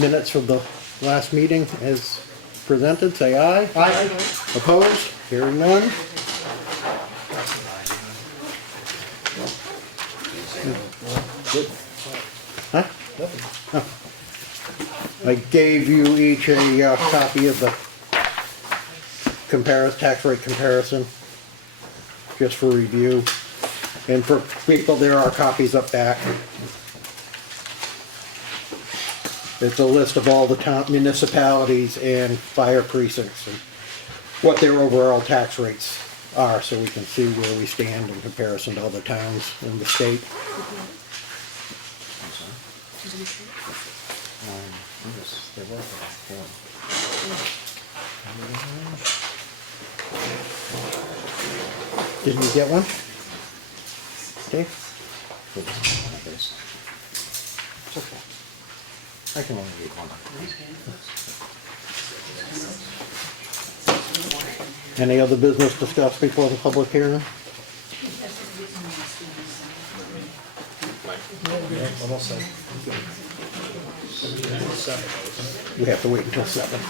minutes from the last meeting as presented, say aye. Aye. Opposed? Hearing none. Huh? Oh. I gave you each a copy of the tax rate comparison, just for review. And for people, there are copies up back. It's a list of all the town municipalities and fire precincts and what their overall tax rates are, so we can see where we stand in comparison to other towns in the state. They're working. Didn't you get one? Okay. It's okay. I can only read one. Any other business discussed before the public hearing? We have to wait until 7.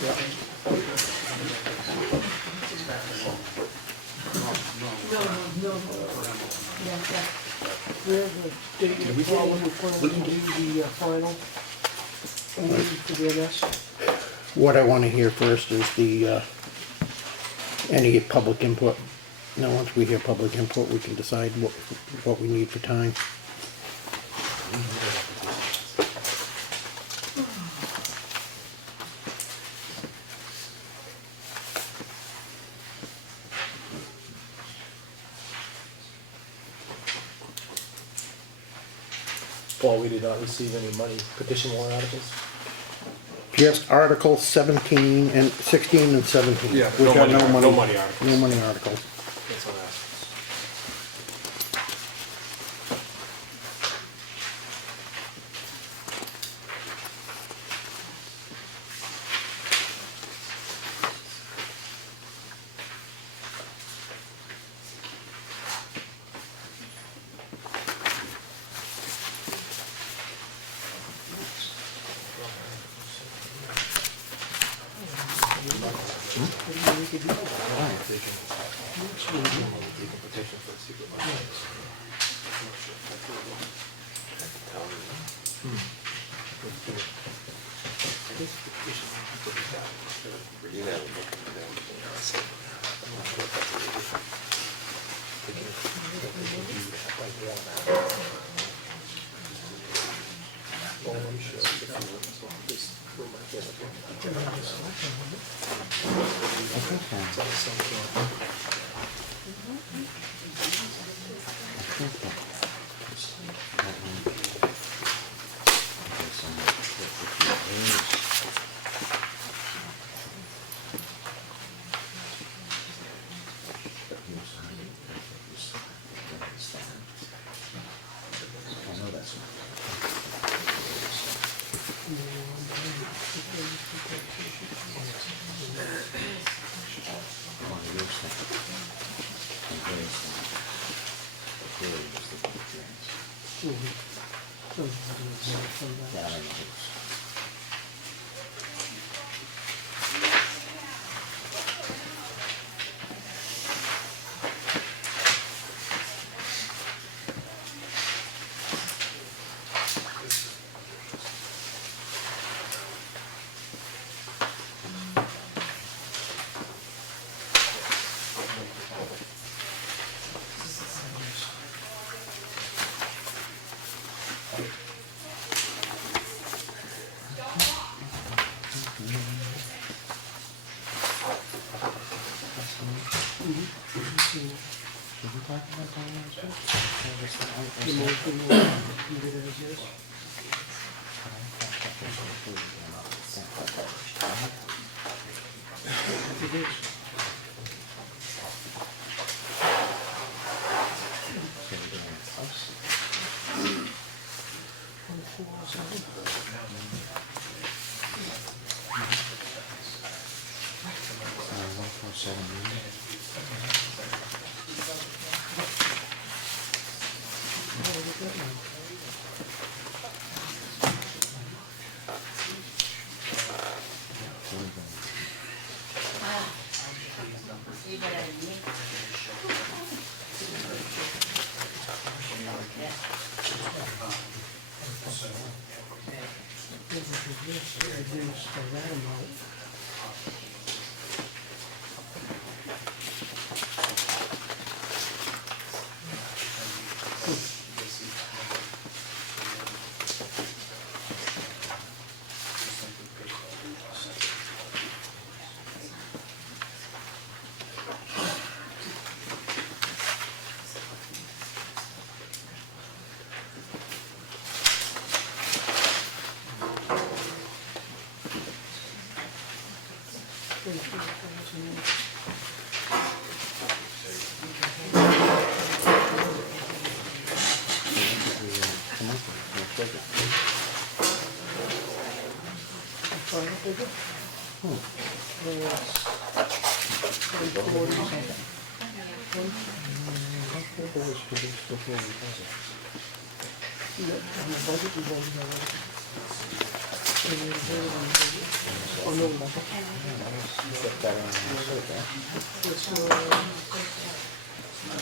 we have a date yet for when we're planning to do the final for the MS? What I wanna hear first is the, any public input. Now, once we hear public input, we can decide what we need for time. Paul, we did not receive any money petition warrant articles? Just Article 17 and 16 and 17. Yeah, We've no got money- no money articles. No money articles. That's what I asked.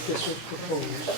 This was proposed.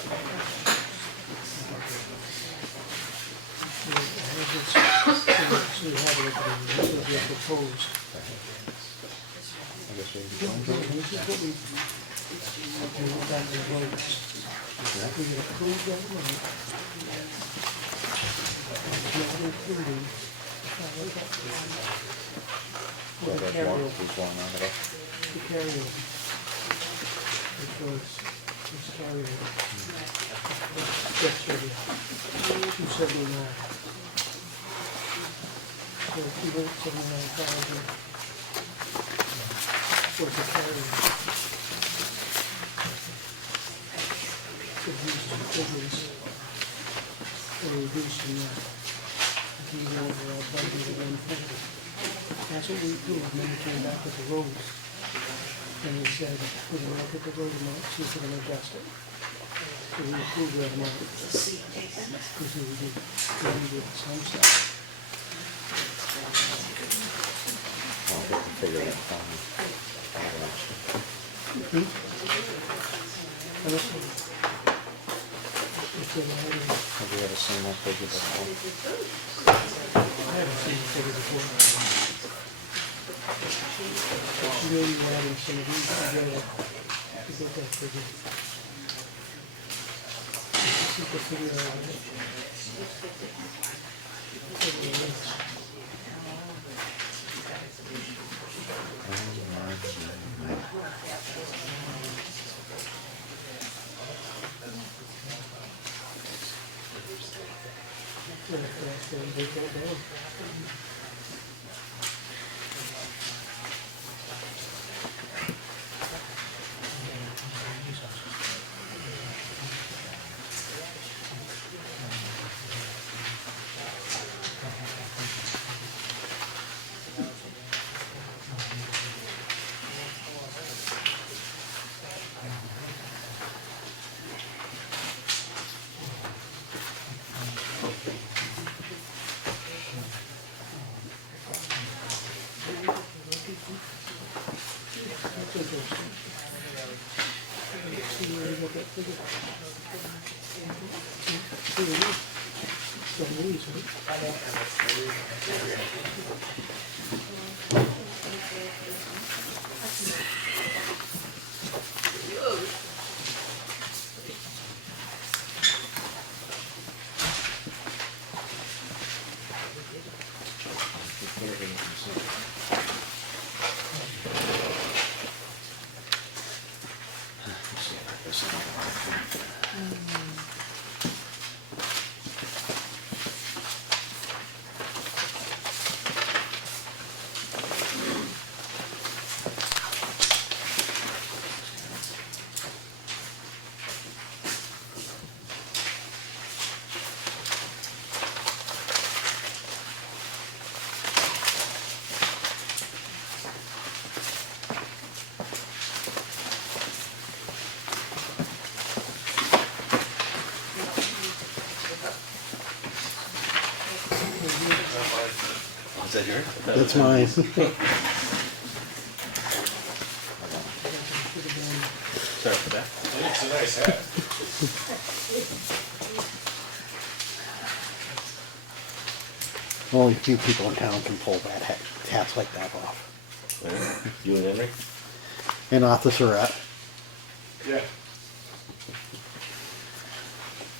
That's what we do, and then we came back with the roads. And we said, we're gonna look at the road amount, see if we're gonna adjust it. So we approved that amount. Because we did some stuff. I'll get to figure that out. And this one, it's in the- Have you ever seen that figure before? I haven't seen the figure before. But you know you're adding some of these together to get that figure. This is the figure I have. Figure it is. Yeah, they go down. That's interesting. See where you got that figure. Here it is. From these, right? Is that yours? That's mine. Sorry for that. It's a nice hat. Only a few people in town can pull that hats like that off. You and Henry? And Officerette. Yeah.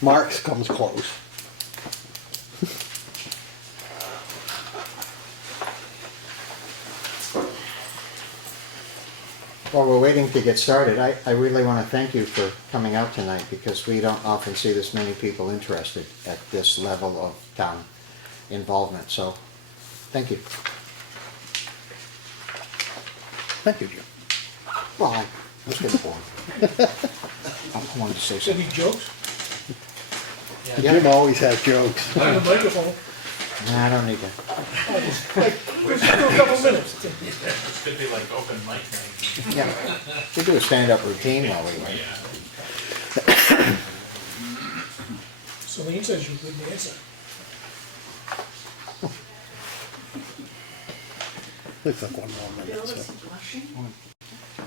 Mark's comes close. While we're waiting to get started, I really want to thank you for coming out tonight because we don't often see this many people interested at this level of town involvement, so thank you. Thank you, Jim. Well, I was getting bored. I wanted to say something. Any jokes? Jim always has jokes. On the microphone. Nah, I don't need that. Let's do a couple minutes. This could be like open mic night. Yeah, we do a stand-up routine while we wait. Celine says you're a good dancer. Looks like one more minute. So.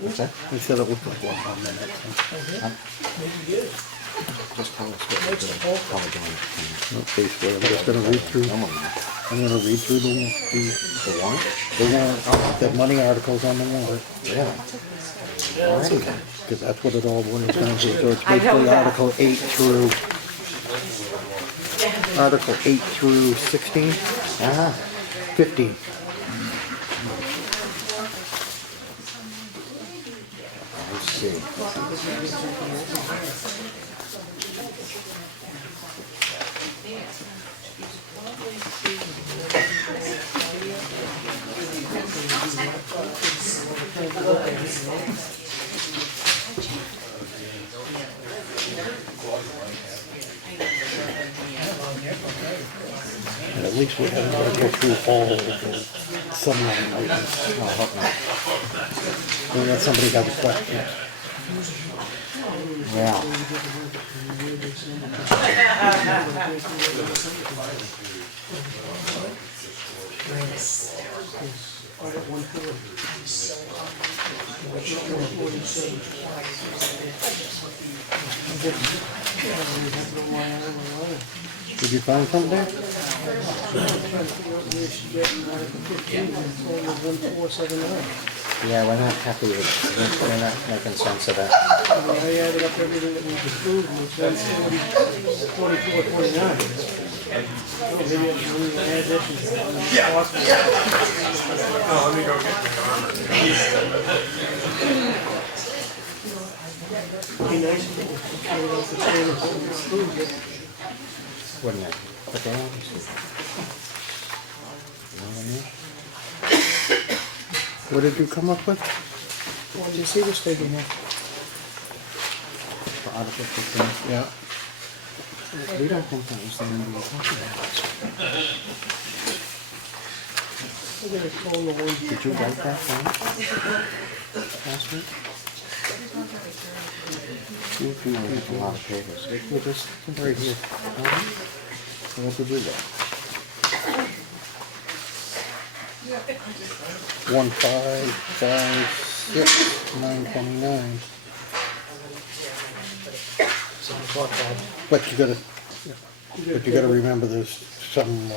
What's that? I said it looked like one more minute. Okay, maybe you did. Just tell us what we're doing, how we're doing it. Basically, I'm just gonna read through, No more now. I'm gonna read through the warrant? the money articles on the warrant, Really? Alrighty then. because that's what it all boils down to. So it's basically Article 8 through, Article 8 through 16, Uh-huh. 15. Let's see. And at least we haven't got to go through all of the sunline items. Oh, I hope not. Unless somebody has a question. Well, Audit 140. Did you find something there? yeah, we're not happy with, we're not making sense of that. I added up everything that we've approved, and it's 144, 49. Oh, maybe I should add this. Yeah. Be nice if it was carried out the same as what we approved it. Wouldn't it? But they don't. What did you come up with? Well, do you see this figure here? For Article 15? Yeah. We don't think that was the number we're talking about. We're gonna call the one. Did you write that down last week? You know, there's a lot of papers. We're just right here. So what did you get? 1556 929. But you gotta remember there's some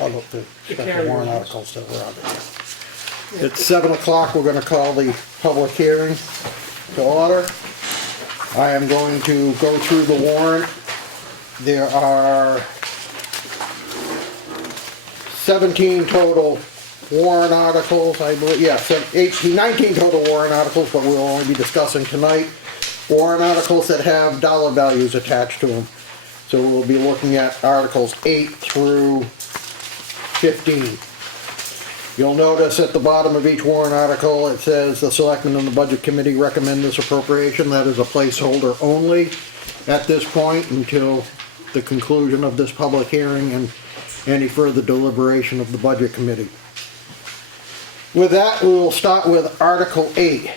other special warrant articles that were out there. It's 7 o'clock. We're gonna call the public hearing to order. I am going to go through the warrant. There are 17 total warrant articles, I believe, yeah, 19 total warrant articles, but we'll only be discussing tonight warrant articles that have dollar values attached to them. So we'll be looking at Articles 8 through 15. You'll notice at the bottom of each warrant article, it says the Selectmen and the Budget Committee recommend this appropriation. That is a placeholder only at this point until the conclusion of this public hearing and any further deliberation of the Budget Committee. With that, we will start with Article 8,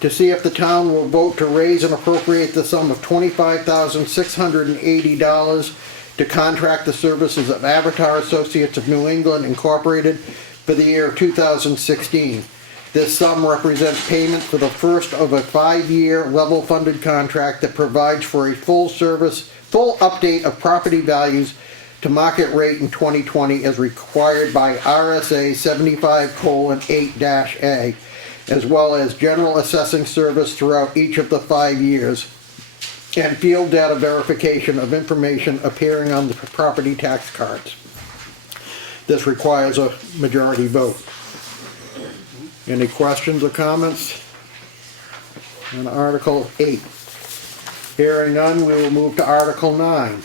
to see if the town will vote to raise and appropriate the sum of $25,680 to contract the services of Avatar Associates of New England Incorporated for the year 2016. This sum represents payment for the first of a 5-year level-funded contract that provides for a full update of property values to market rate in 2020 as required by RSA 75:8-A, as well as general assessing service throughout each of the 5 years, and field data verification of information appearing on the property tax cards. This requires a majority vote. Any questions or comments on Article 8? Hearing none, we will move to Article 9.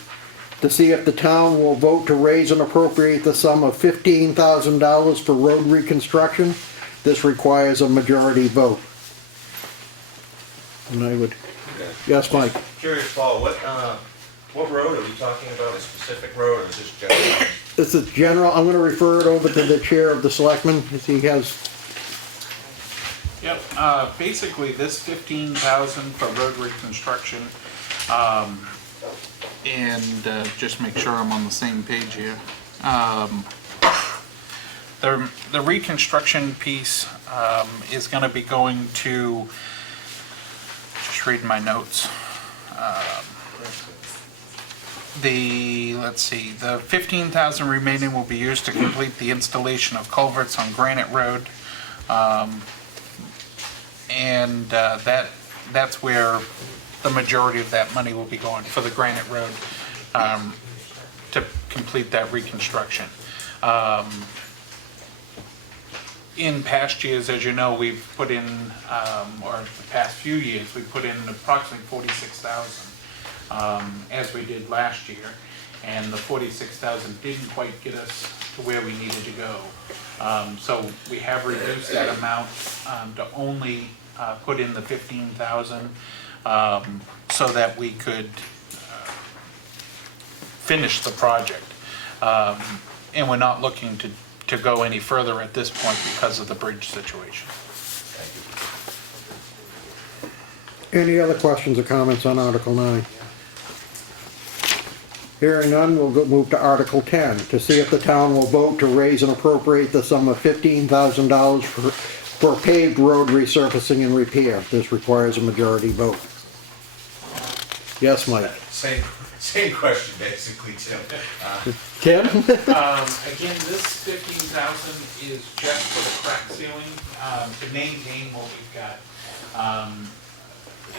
To see if the town will vote to raise and appropriate the sum of $15,000 for road reconstruction. This requires a majority vote. And I would, yes, Mike? Curious, Paul, what road are we talking about? A specific road or just general? This is general. I'm gonna refer it over to the chair of the selectmen, as he has. Yep, basically this 15,000 for road reconstruction, and just make sure I'm on the same page here. The reconstruction piece is gonna be going to, just reading my notes. let's see, the 15,000 remaining will be used to complete the installation of culverts on Granite Road. And that's where the majority of that money will be going, for the Granite Road, to complete that reconstruction. In past years, as you know, we've put in, or the past few years, we put in approximately 46,000, as we did last year, and the 46,000 didn't quite get us to where we needed to go. So we have reduced that amount to only put in the 15,000, so that we could finish the project. And we're not looking to go any further at this point because of the bridge situation. Any other questions or comments on Article 9? Hearing none, we'll move to Article 10, to see if the town will vote to raise and appropriate the sum of $15,000 for paved road resurfacing and repair. This requires a majority vote. Yes, Mike? Same question, basically, Tim. Tim? Again, this 15,000 is just for the crack sealing, to maintain what we've got.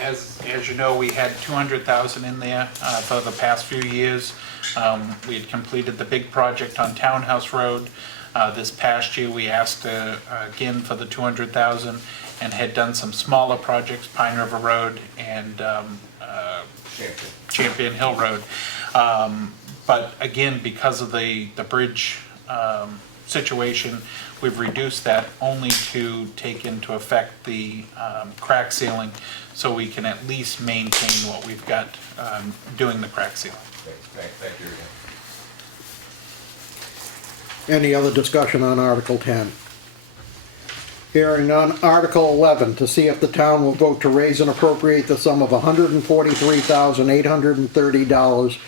As you know, we had 200,000 in there for the past few years. We had completed the big project on Townhouse Road. This past year, we asked again for the 200,000 and had done some smaller projects, Pine River Road and Champion Hill Road. But again, because of the bridge situation, we've reduced that only to take into effect the crack sealing, so we can at least maintain what we've got doing the crack sealing. Thank you again. Any other discussion on Article 10? Hearing none. Article 11, to see if the town will vote to raise and appropriate the sum of $143,830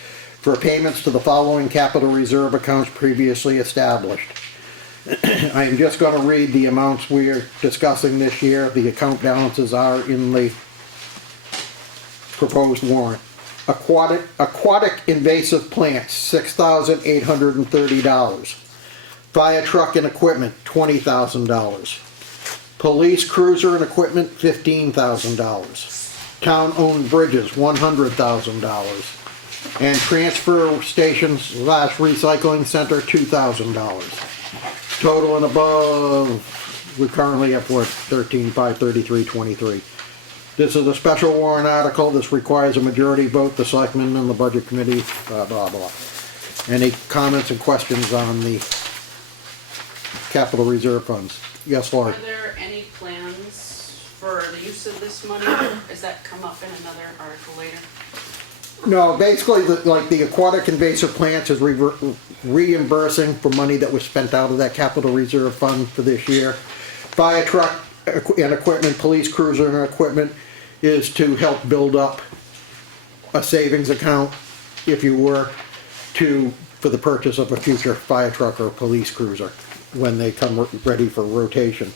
for payments to the following capital reserve accounts previously established. I am just going to read the amounts we are discussing this year. The account balances are in the proposed warrant. Aquatic invasive plants, $6,830. Fire truck and equipment, $20,000. Police cruiser and equipment, $15,000. Town-owned bridges, $100,000. And transfer stations / recycling center, $2,000. Total and above, we currently have what, 13,533.23. This is a special warrant article. This requires a majority vote. The selectmen and the budget committee, blah, blah, blah. Any comments and questions on the capital reserve funds? Yes, Laura? Are there any plans for the use of this money? Does that come up in another article later? No, basically, the aquatic invasive plants is reimbursing for money that was spent out of that capital reserve fund for this year. Fire truck and equipment, police cruiser and equipment is to help build up a savings account, if you were, for the purchase of a future fire truck or police cruiser when they come ready for rotation.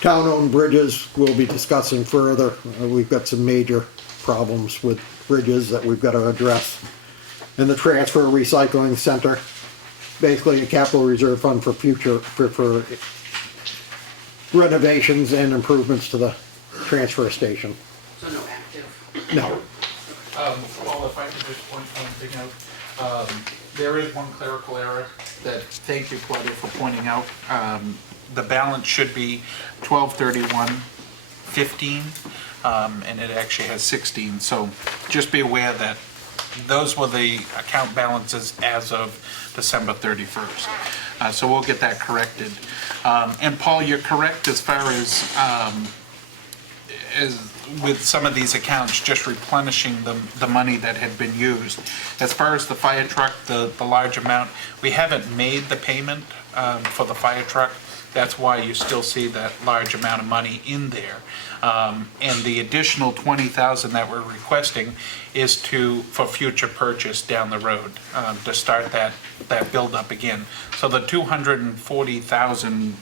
Town-owned bridges we'll be discussing further. We've got some major problems with bridges that we've got to address. And the transfer recycling center, basically a capital reserve fund for future, for renovations and improvements to the transfer station. So no active? No. Paul, if I could just point one thing out. There is one clerical error that, thank you, Claudia, for pointing out. The balance should be 12/31/15, and it actually has 16. So just be aware that those were the account balances as of December 31st. So we'll get that corrected. And Paul, you're correct as far as with some of these accounts, just replenishing the money that had been used. As far as the fire truck, the large amount, we haven't made the payment for the fire truck. That's why you still see that large amount of money in there. And the additional 20,000 that we're requesting is for future purchase down the road, to start that build up again. So the 240,000,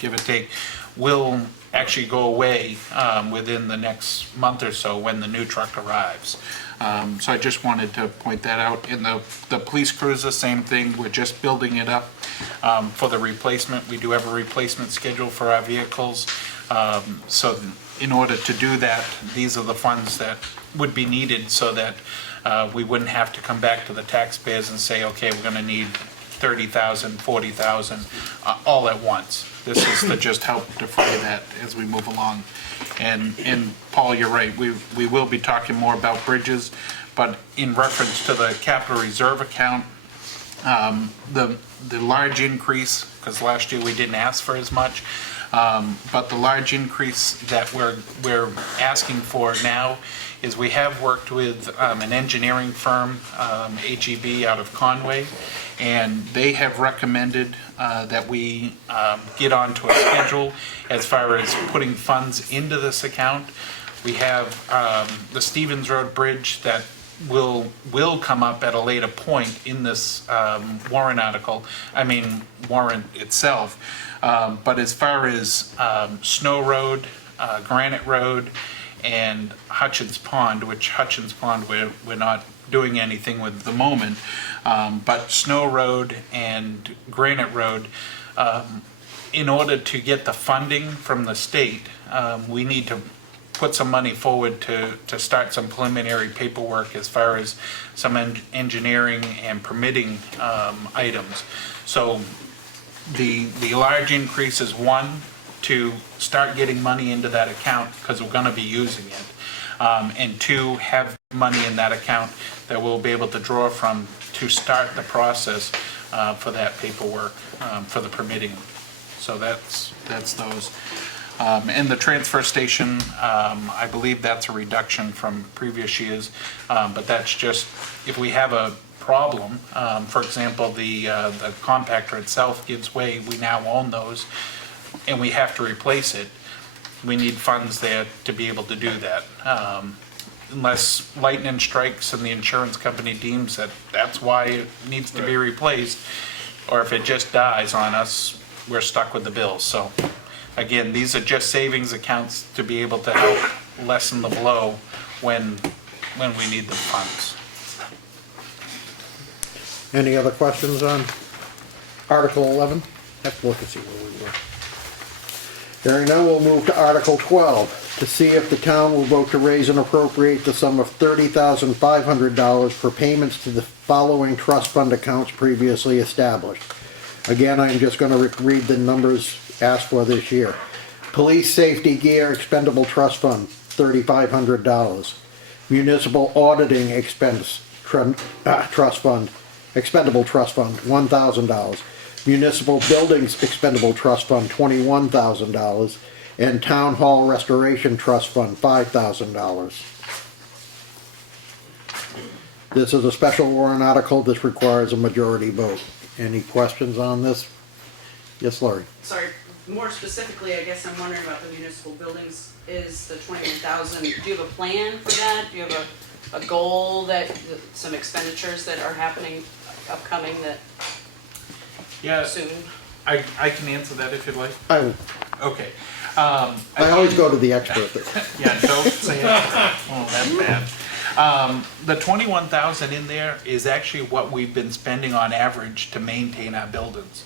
give or take, will actually go away within the next month or so when the new truck arrives. So I just wanted to point that out. In the police cruiser, same thing, we're just building it up for the replacement. We do have a replacement schedule for our vehicles. So in order to do that, these are the funds that would be needed so that we wouldn't have to come back to the taxpayers and say, okay, we're gonna need 30,000, 40,000 all at once. This is to just help defray that as we move along. And Paul, you're right, we will be talking more about bridges, but in reference to the capital reserve account, the large increase, because last year we didn't ask for as much, but the large increase that we're asking for now is we have worked with an engineering firm, HEB out of Conway, and they have recommended that we get onto a schedule as far as putting funds into this account. We have the Stevens Road Bridge that will come up at a later point in this warrant itself. But as far as Snow Road, Granite Road, and Hutchins Pond, which Hutchins Pond we're not doing anything with at the moment, but Snow Road and Granite Road, in order to get the funding from the state, we need to put some money forward to start some preliminary paperwork as far as some engineering and permitting items. So the large increase is one, to start getting money into that account because we're going to be using it, and two, have money in that account that we'll be able to draw from to start the process for that paperwork, for the permitting. So that's those. And the transfer station, I believe that's a reduction from previous years, but that's just if we have a problem. For example, the compactor itself gives way. We now own those, and we have to replace it. We need funds there to be able to do that. Unless lightning strikes and the insurance company deems that that's why it needs to be replaced, or if it just dies on us, we're stuck with the bill. So again, these are just savings accounts to be able to help lessen the blow when we need the funds. Any other questions on Article 11? Have to look and see where we were. Hearing none, we'll move to Article 12, to see if the town will vote to raise and appropriate the sum of $30,500 for payments to the following trust fund accounts previously established. Again, I'm just going to read the numbers asked for this year. Police Safety Gear Expendable Trust Fund, $3,500. Municipal Auditing Expense Trust Fund, Expendable Trust Fund, $1,000. Municipal Buildings Expendable Trust Fund, $21,000. And Town Hall Restoration Trust Fund, $5,000. This is a special warrant article. This requires a majority vote. Any questions on this? Yes, Laurie. Sorry, more specifically, I guess I'm wondering about the municipal buildings, is the 21,000, do you have a plan for that? Do you have a goal that, some expenditures that are happening, upcoming that soon? I can answer that if you'd like. I will. Okay. I always go to the expert. Yeah, don't say it. Oh, that's bad. The 21,000 in there is actually what we've been spending on average to maintain our buildings.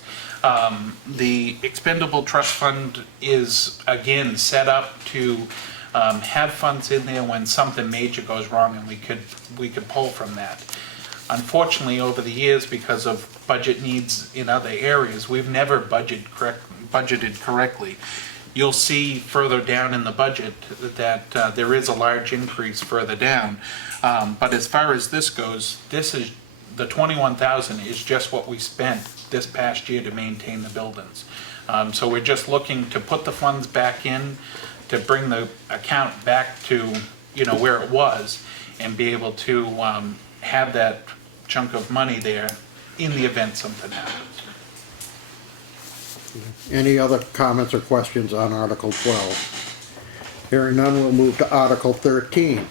The expendable trust fund is, again, set up to have funds in there when something major goes wrong, and we could pull from that. Unfortunately, over the years, because of budget needs in other areas, we've never budgeted correctly. You'll see further down in the budget that there is a large increase further down. But as far as this goes, this is the 21,000 is just what we spent this past year to maintain the buildings. So we're just looking to put the funds back in to bring the account back to where it was, and be able to have that chunk of money there in the event something happens. Any other comments or questions on Article 12? Hearing none, we'll move to Article 13.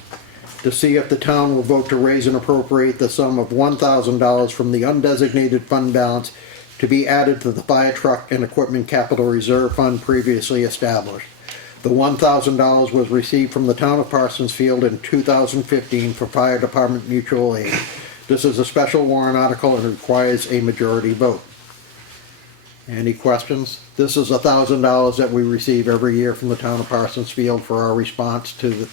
To see if the town will vote to raise and appropriate the sum of $1,000 from the undesignated fund balance to be added to the fire truck and equipment capital reserve fund previously established. The $1,000 was received from the town of Parsonsfield in 2015 for fire department mutual aid. This is a special warrant article and requires a majority vote. Any questions? This is $1,000 that we receive every year from the town of Parsonsfield for our response to the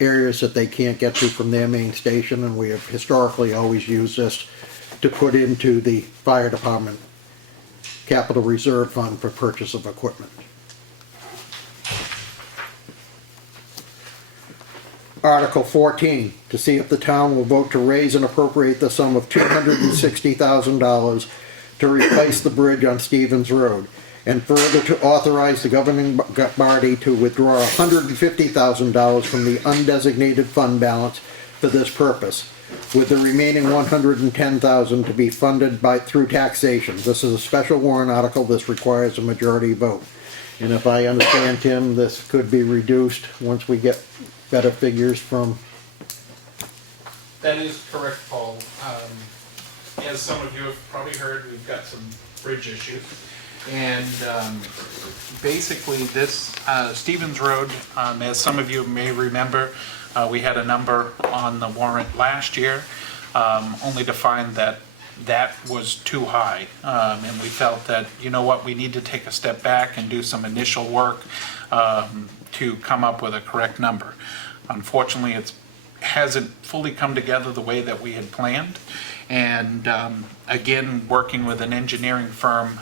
areas that they can't get to from their main station, and we have historically always used this to put into the fire department capital reserve fund for purchase of equipment. Article 14, to see if the town will vote to raise and appropriate the sum of $260,000 to replace the bridge on Stevens Road, and further to authorize the governing body to withdraw $150,000 from the undesignated fund balance for this purpose, with the remaining $110,000 to be funded through taxation. This is a special warrant article. This requires a majority vote. And if I understand, Tim, this could be reduced once we get better figures from... That is correct, Paul. As some of you have probably heard, we've got some bridge issues. And basically this Stevens Road, as some of you may remember, we had a number on the warrant last year, only to find that that was too high. And we felt that, you know what, we need to take a step back and do some initial work to come up with a correct number. Unfortunately, it hasn't fully come together the way that we had planned. And again, working with an engineering firm,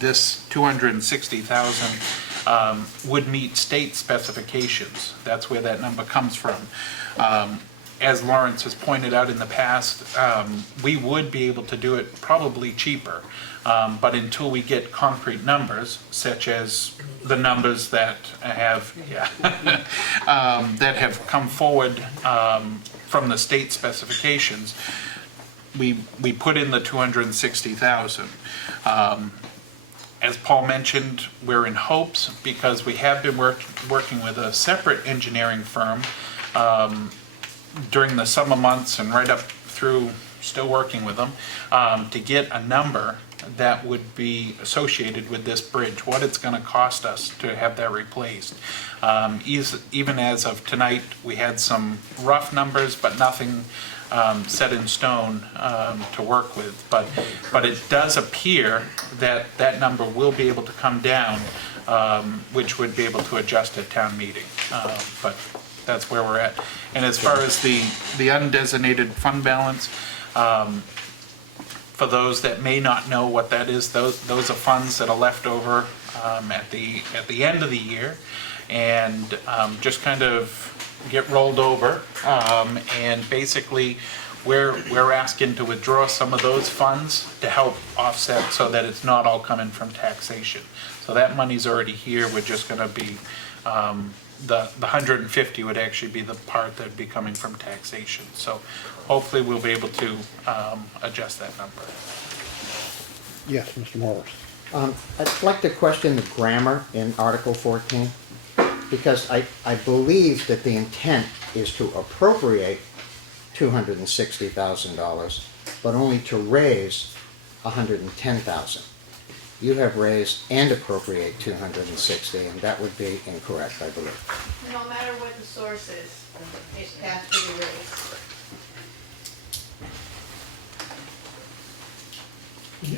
this $260,000 would meet state specifications. That's where that number comes from. As Lawrence has pointed out in the past, we would be able to do it probably cheaper. But until we get concrete numbers, such as the numbers that have that have come forward from the state specifications, we put in the $260,000. As Paul mentioned, we're in hopes, because we have been working with a separate engineering firm during the summer months and right up through, still working with them, to get a number that would be associated with this bridge, what it's going to cost us to have that replaced. Even as of tonight, we had some rough numbers, but nothing set in stone to work with. But it does appear that that number will be able to come down, which would be able to adjust at town meeting. But that's where we're at. And as far as the undesignated fund balance, for those that may not know what that is, those are funds that are left over at the end of the year, and just kind of get rolled over. And basically, we're asking to withdraw some of those funds to help offset, so that it's not all coming from taxation. So that money's already here. We're just going to be the 150 would actually be the part that'd be coming from taxation. So hopefully we'll be able to adjust that number. Yes, Mr. Morris. I'd like to question the grammar in Article 14, because I believe that the intent is to appropriate $260,000, but only to raise $110,000. You have raised and appropriate $260,000, and that would be incorrect, I believe. No matter what the source is, it has to be raised.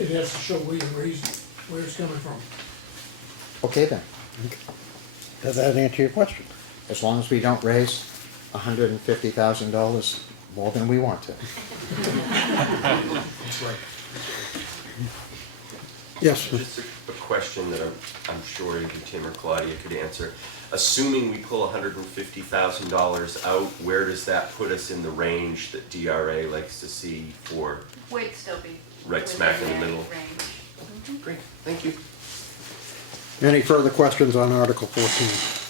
It has to show where you raised, where it's coming from. Okay then, Does that answer your question? as long as we don't raise $150,000 more than we want to. That's right. Yes. Just a question that I'm sure either Tim or Claudia could answer. Assuming we pull $150,000 out, where does that put us in the range that DRA likes to see for We'd still be right smack in the within middle? that range. Great, thank you. Any further questions on Article 14?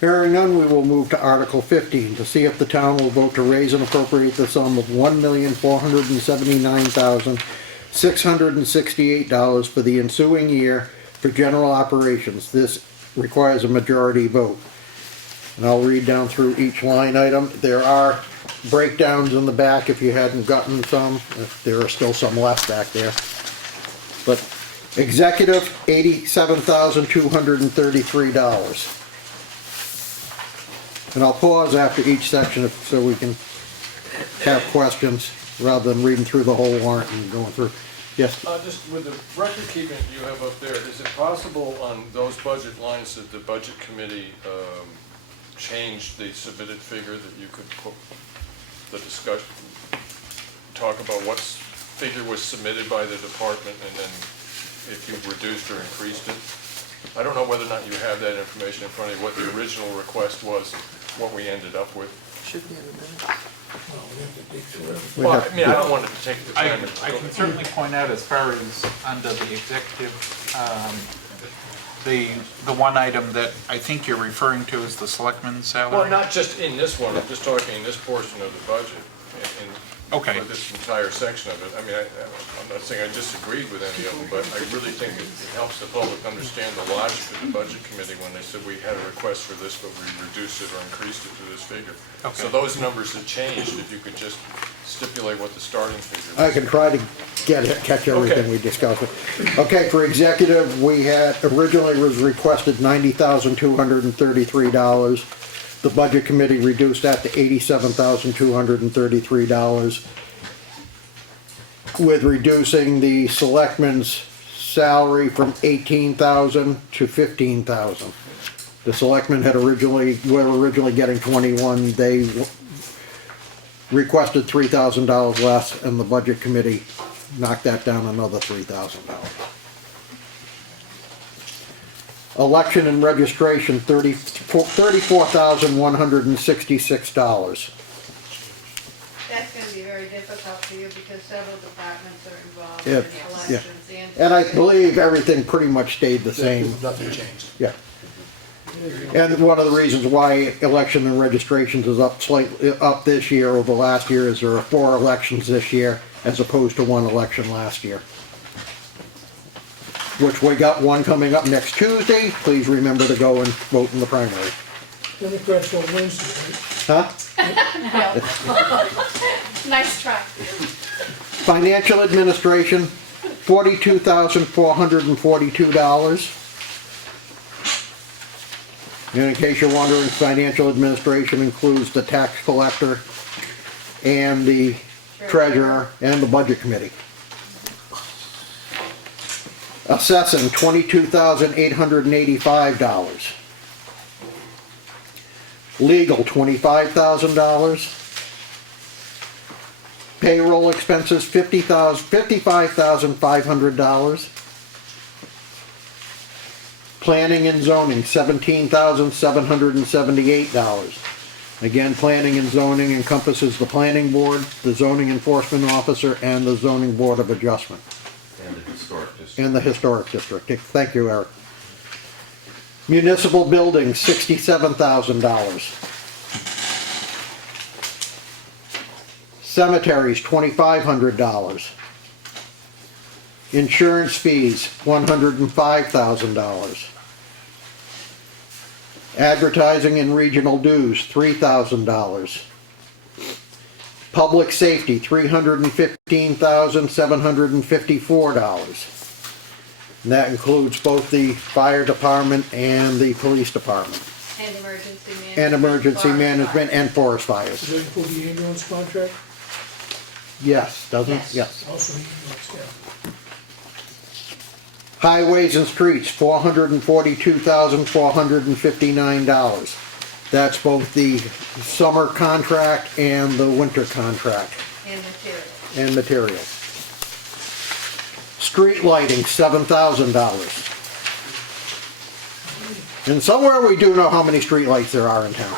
Hearing none, we will move to Article 15, to see if the town will vote to raise and appropriate the sum of $1,479,668 for the ensuing year for general operations. This requires a majority vote. And I'll read down through each line item. There are breakdowns in the back if you hadn't gotten some. There are still some left back there. But Executive, $87,233. And I'll pause after each section so we can have questions rather than reading through the whole warrant and going through. Yes, Just with the record keeping you have up there, is it possible on those budget lines that the budget committee changed the submitted figure, that you could put the discussion, talk about what figure was submitted by the department and then if you reduced or increased it? I don't know whether or not you have that information in front of you, what the original request was, what we ended up with. Should be in the minutes. Well, we have to dig through everything. Well, I mean, I don't want to take the I time. can certainly point out as far as under the executive, the one item that I think you're referring to is the selectman's salary? Well, not just in this one, I'm just talking in this portion of the budget, Okay. for this entire section of it. I mean, I'm not saying I disagreed with any of them, but I really think it helps the public understand the logic of the budget committee when they said we had a request for this, but we reduced it or increased it to this figure. Okay. So those numbers that changed, if you could just stipulate what the starting figure was. I can try to catch everything Okay. we discussed. Okay, for executive, we had, originally was requested $90,233. The budget committee reduced that to $87,233, with reducing the selectman's salary from $18,000 to $15,000. The selectmen were originally getting 21. They requested $3,000 less, and the budget committee knocked that down another $3,000. Election and registration, $34,166. That's gonna be very difficult for you because several departments are involved Yeah, in yeah. elections And I believe everything pretty much stayed the same. Nothing changed. Yeah. And one of the reasons why election and registrations is up slightly, up this year over last year, is there are 4 elections this year as opposed to 1 election last year. Which we got one coming up next Tuesday. Please remember to go and vote in the primary. Democrats on Wednesday, right? Huh? Nice try. Financial administration, $42,442. And in case you're wondering, financial administration includes the tax collector and the treasurer and the budget committee. Assessing, $22,885. Legal, $25,000. Payroll expenses, $55,500. Planning and zoning, $17,778. Again, planning and zoning encompasses the planning board, the zoning enforcement officer, and the zoning board of adjustment. And the historic district. And the historic district. Thank you, Eric. Municipal buildings, $67,000. Cemeteries, $2,500. Insurance fees, $105,000. Advertising and regional dues, $3,000. Public safety, $315,754. And that includes both the fire department and the police department. And emergency management. And emergency forest management fire. and forest fires. Does that include the ambulance contract? Yes, doesn't it? Yes. Yes. Also the ambulance, yeah. Highways and streets, $442,459. That's both the summer contract and the winter contract And material. and material. Street lighting, $7,000. And somewhere we do know how many street lights there are in town.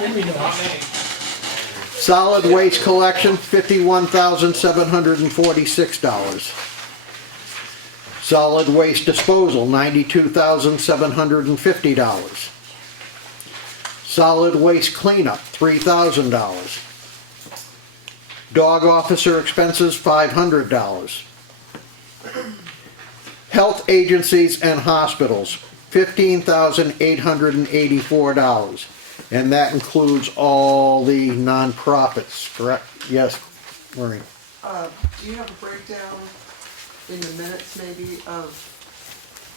Let me know. Solid waste collection, $51,746. Solid waste disposal, $92,750. Solid waste cleanup, $3,000. Dog officer expenses, $500. Health agencies and hospitals, $15,884. And that includes all the nonprofits, correct? Yes, Maureen? Do you have a breakdown in the minutes maybe of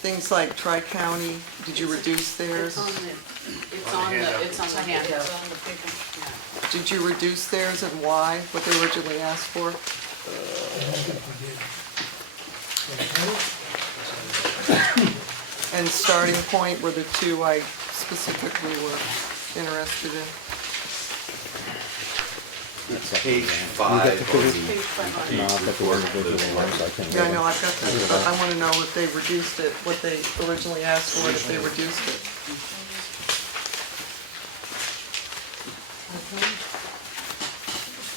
things like Tri-County? Did you reduce theirs? It's on the handout. It's on the paper, yeah. Did you reduce theirs and why, what they originally asked for? And Starting Point were the two I specifically were interested in. Page 5 on the No, I've got the individual ones, I think. Yeah, I know, I've got that, but I want to know if they reduced it, what they originally asked for, and if they reduced it.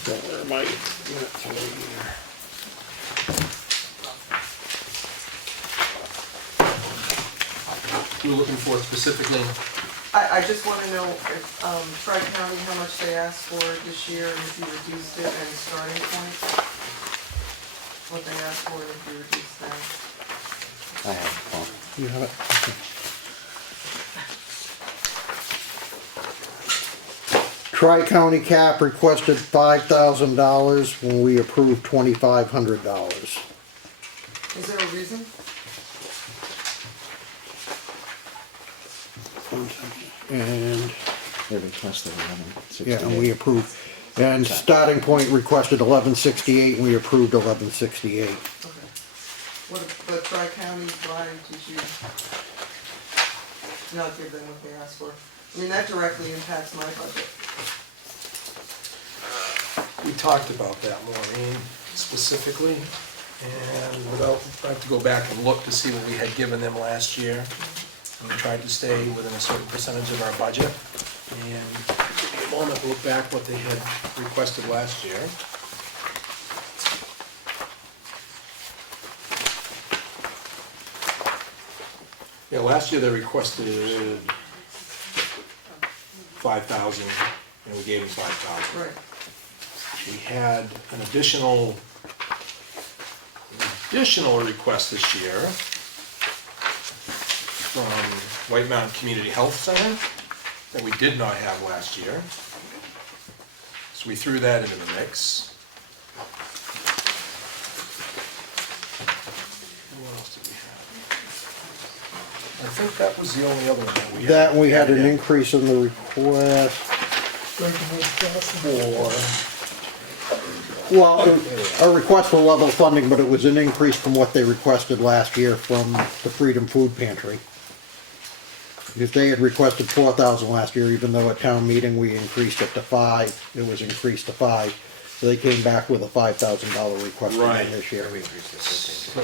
Where are my minutes over here? You were looking for specifically, I just want to know if Tri-County, how much they asked for this year, and if you reduced it, and Starting Point, what they asked for, and if you reduced that. I have, well, You have it? Okay. Tri-County Cap requested $5,000 when we approved $2,500. Is there a reason? And, they requested 1168. yeah, and we approved. And Starting Point requested 1168 and we approved 1168. Okay. What, but Tri-County, why did you not give them what they asked for? I mean, that directly impacts my budget. we talked about that, Maureen, specifically, and without, I have to go back and look to see what we had given them last year. And we tried to stay within a certain percentage of our budget, and give me a moment to look back what they had requested last year. Yeah, last year they requested 5,000, and we gave them 5,000. Right. We had an additional request this year from White Mountain Community Health Center that we did not have last year. So we threw that into the mix. What else did we have? I think that was the only other one that we had. That, we had an increase in the request For, well, a request for level funding, but it was an increase from what they requested last year from the Freedom Food Pantry. If they had requested 4,000 last year, even though at town meeting we increased it to 5, it was increased to 5. So they came back with a $5,000 request from Right. them this year. so,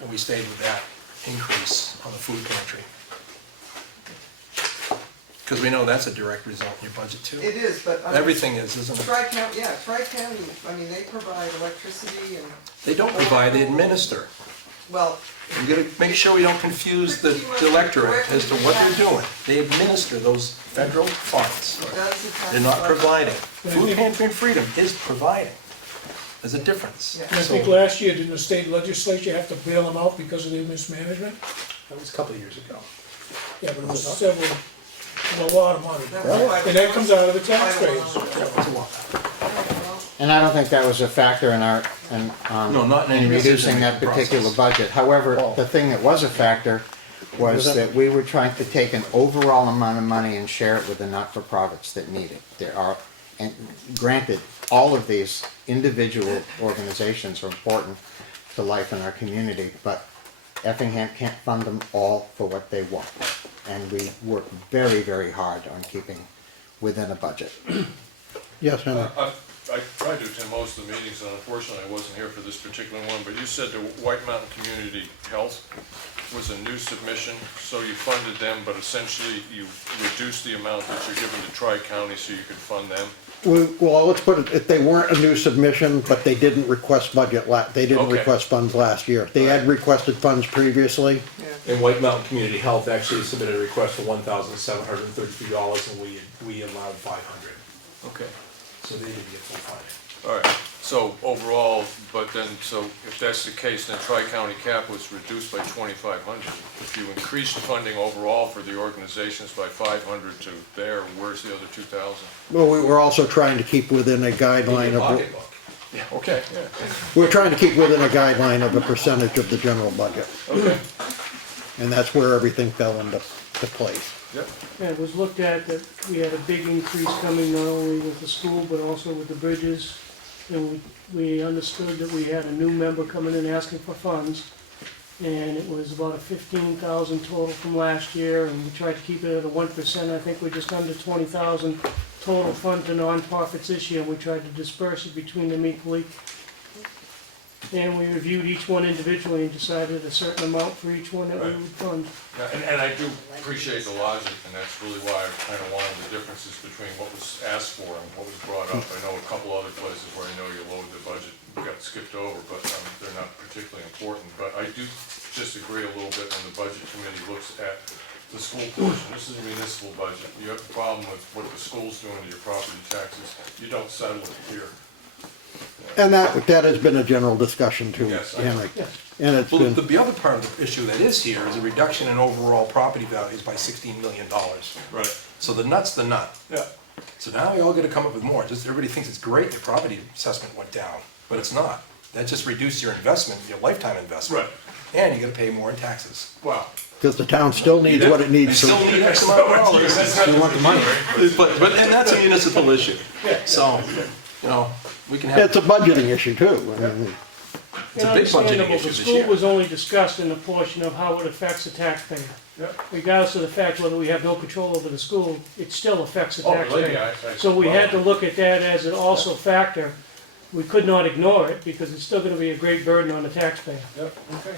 and we stayed with that increase on the food pantry. Because we know that's a direct result in your budget too. It is, but. Everything is, isn't it? Tri-County, yeah, Tri-County, I mean, they provide electricity and, They don't provide, they administer. well, We gotta make sure we don't confuse the electorate as to what they're doing. They administer those federal funds. it does impact. They're not the budget. providing. Food Pantry and Freedom is providing. There's a difference. Yeah. And I think last year, didn't the state legislature have to bail them out because of their mismanagement? That was a couple of years ago. Yeah, but it was several, a lot of money. That was quite- And that comes out of the taxpayers. That was a lot. And I don't think that was a factor in our, No, not in any in reducing decision-making that particular process. budget. However, the thing that was a factor was that we were trying to take an overall amount of money and share it with the not-for-profits that need it. There are, and granted, all of these individual organizations are important to life in our community, but Effingham can't fund them all for what they want. And we work very, very hard on keeping within a budget. Yes, Henry. I tried to attend most of the meetings, and unfortunately I wasn't here for this particular one, but you said the White Mountain Community Health was a new submission, so you funded them, but essentially you reduced the amount that you're giving to Tri-County so you could fund them? Well, let's put it, they weren't a new submission, but they didn't request they didn't Okay. request funds last year. They had requested funds previously. And White Mountain Community Health actually submitted a request for $1,733, and we allowed $500. Okay. So they didn't get full funding. All right, so overall, but then, so if that's the case, then Tri-County cap was reduced by 2,500. If you increased funding overall for the organizations by 500 to there, where's the other 2,000? Well, we were also trying to keep within a guideline In your of, pocketbook. Yeah, okay, yeah, We're trying to keep within a guideline of a percentage of the general budget, okay, and that's where everything fell into place. yep. Yeah, it was looked at that we had a big increase coming not only with the school, but also with the bridges. And we understood that we had a new member coming in asking for funds. And it was about a 15,000 total from last year, and we tried to keep it at a 1%. I think we're just under 20,000 total fund to nonprofits this year, and we tried to disperse it between them equally. And we reviewed each one individually and decided a certain amount for each one that we would fund. And I do appreciate the logic, and that's really why I kind of wanted the differences between what was asked for and what was brought up. I know a couple other places where I know you lowered the budget, got skipped over, but they're not particularly important. But I do disagree a little bit when the budget committee looks at the school portion. This is a municipal budget. You have a problem with what the school's doing to your property taxes. You don't settle it here. And that has been a general discussion too, Yes, I know. Henry. And it's Well, been, the other part of the issue that is here is a reduction in overall property values by $16 million. Right. So the nut's the nut. Yeah. So now we all gotta come up with more. Just everybody thinks it's great your property assessment went down, but it's not. That just reduced your investment, your lifetime investment. Right. And you gotta pay more in taxes. Wow. because the town still needs what it You needs still to. need X amount of dollars. You want the money. But, and that's a municipal issue. So, you know, we can have. It's a budgeting issue too. I mean, It's a big budgeting Understandable, issue the this school year. was only discussed in the portion of how it affects the taxpayer. Yep. Regardless of the fact whether we have no control over the school, it still affects the Oh, believe me, taxpayer. I- So we had to look at that as an also factor. We could not ignore it because it's still gonna be a great burden on the taxpayer. Yep, okay.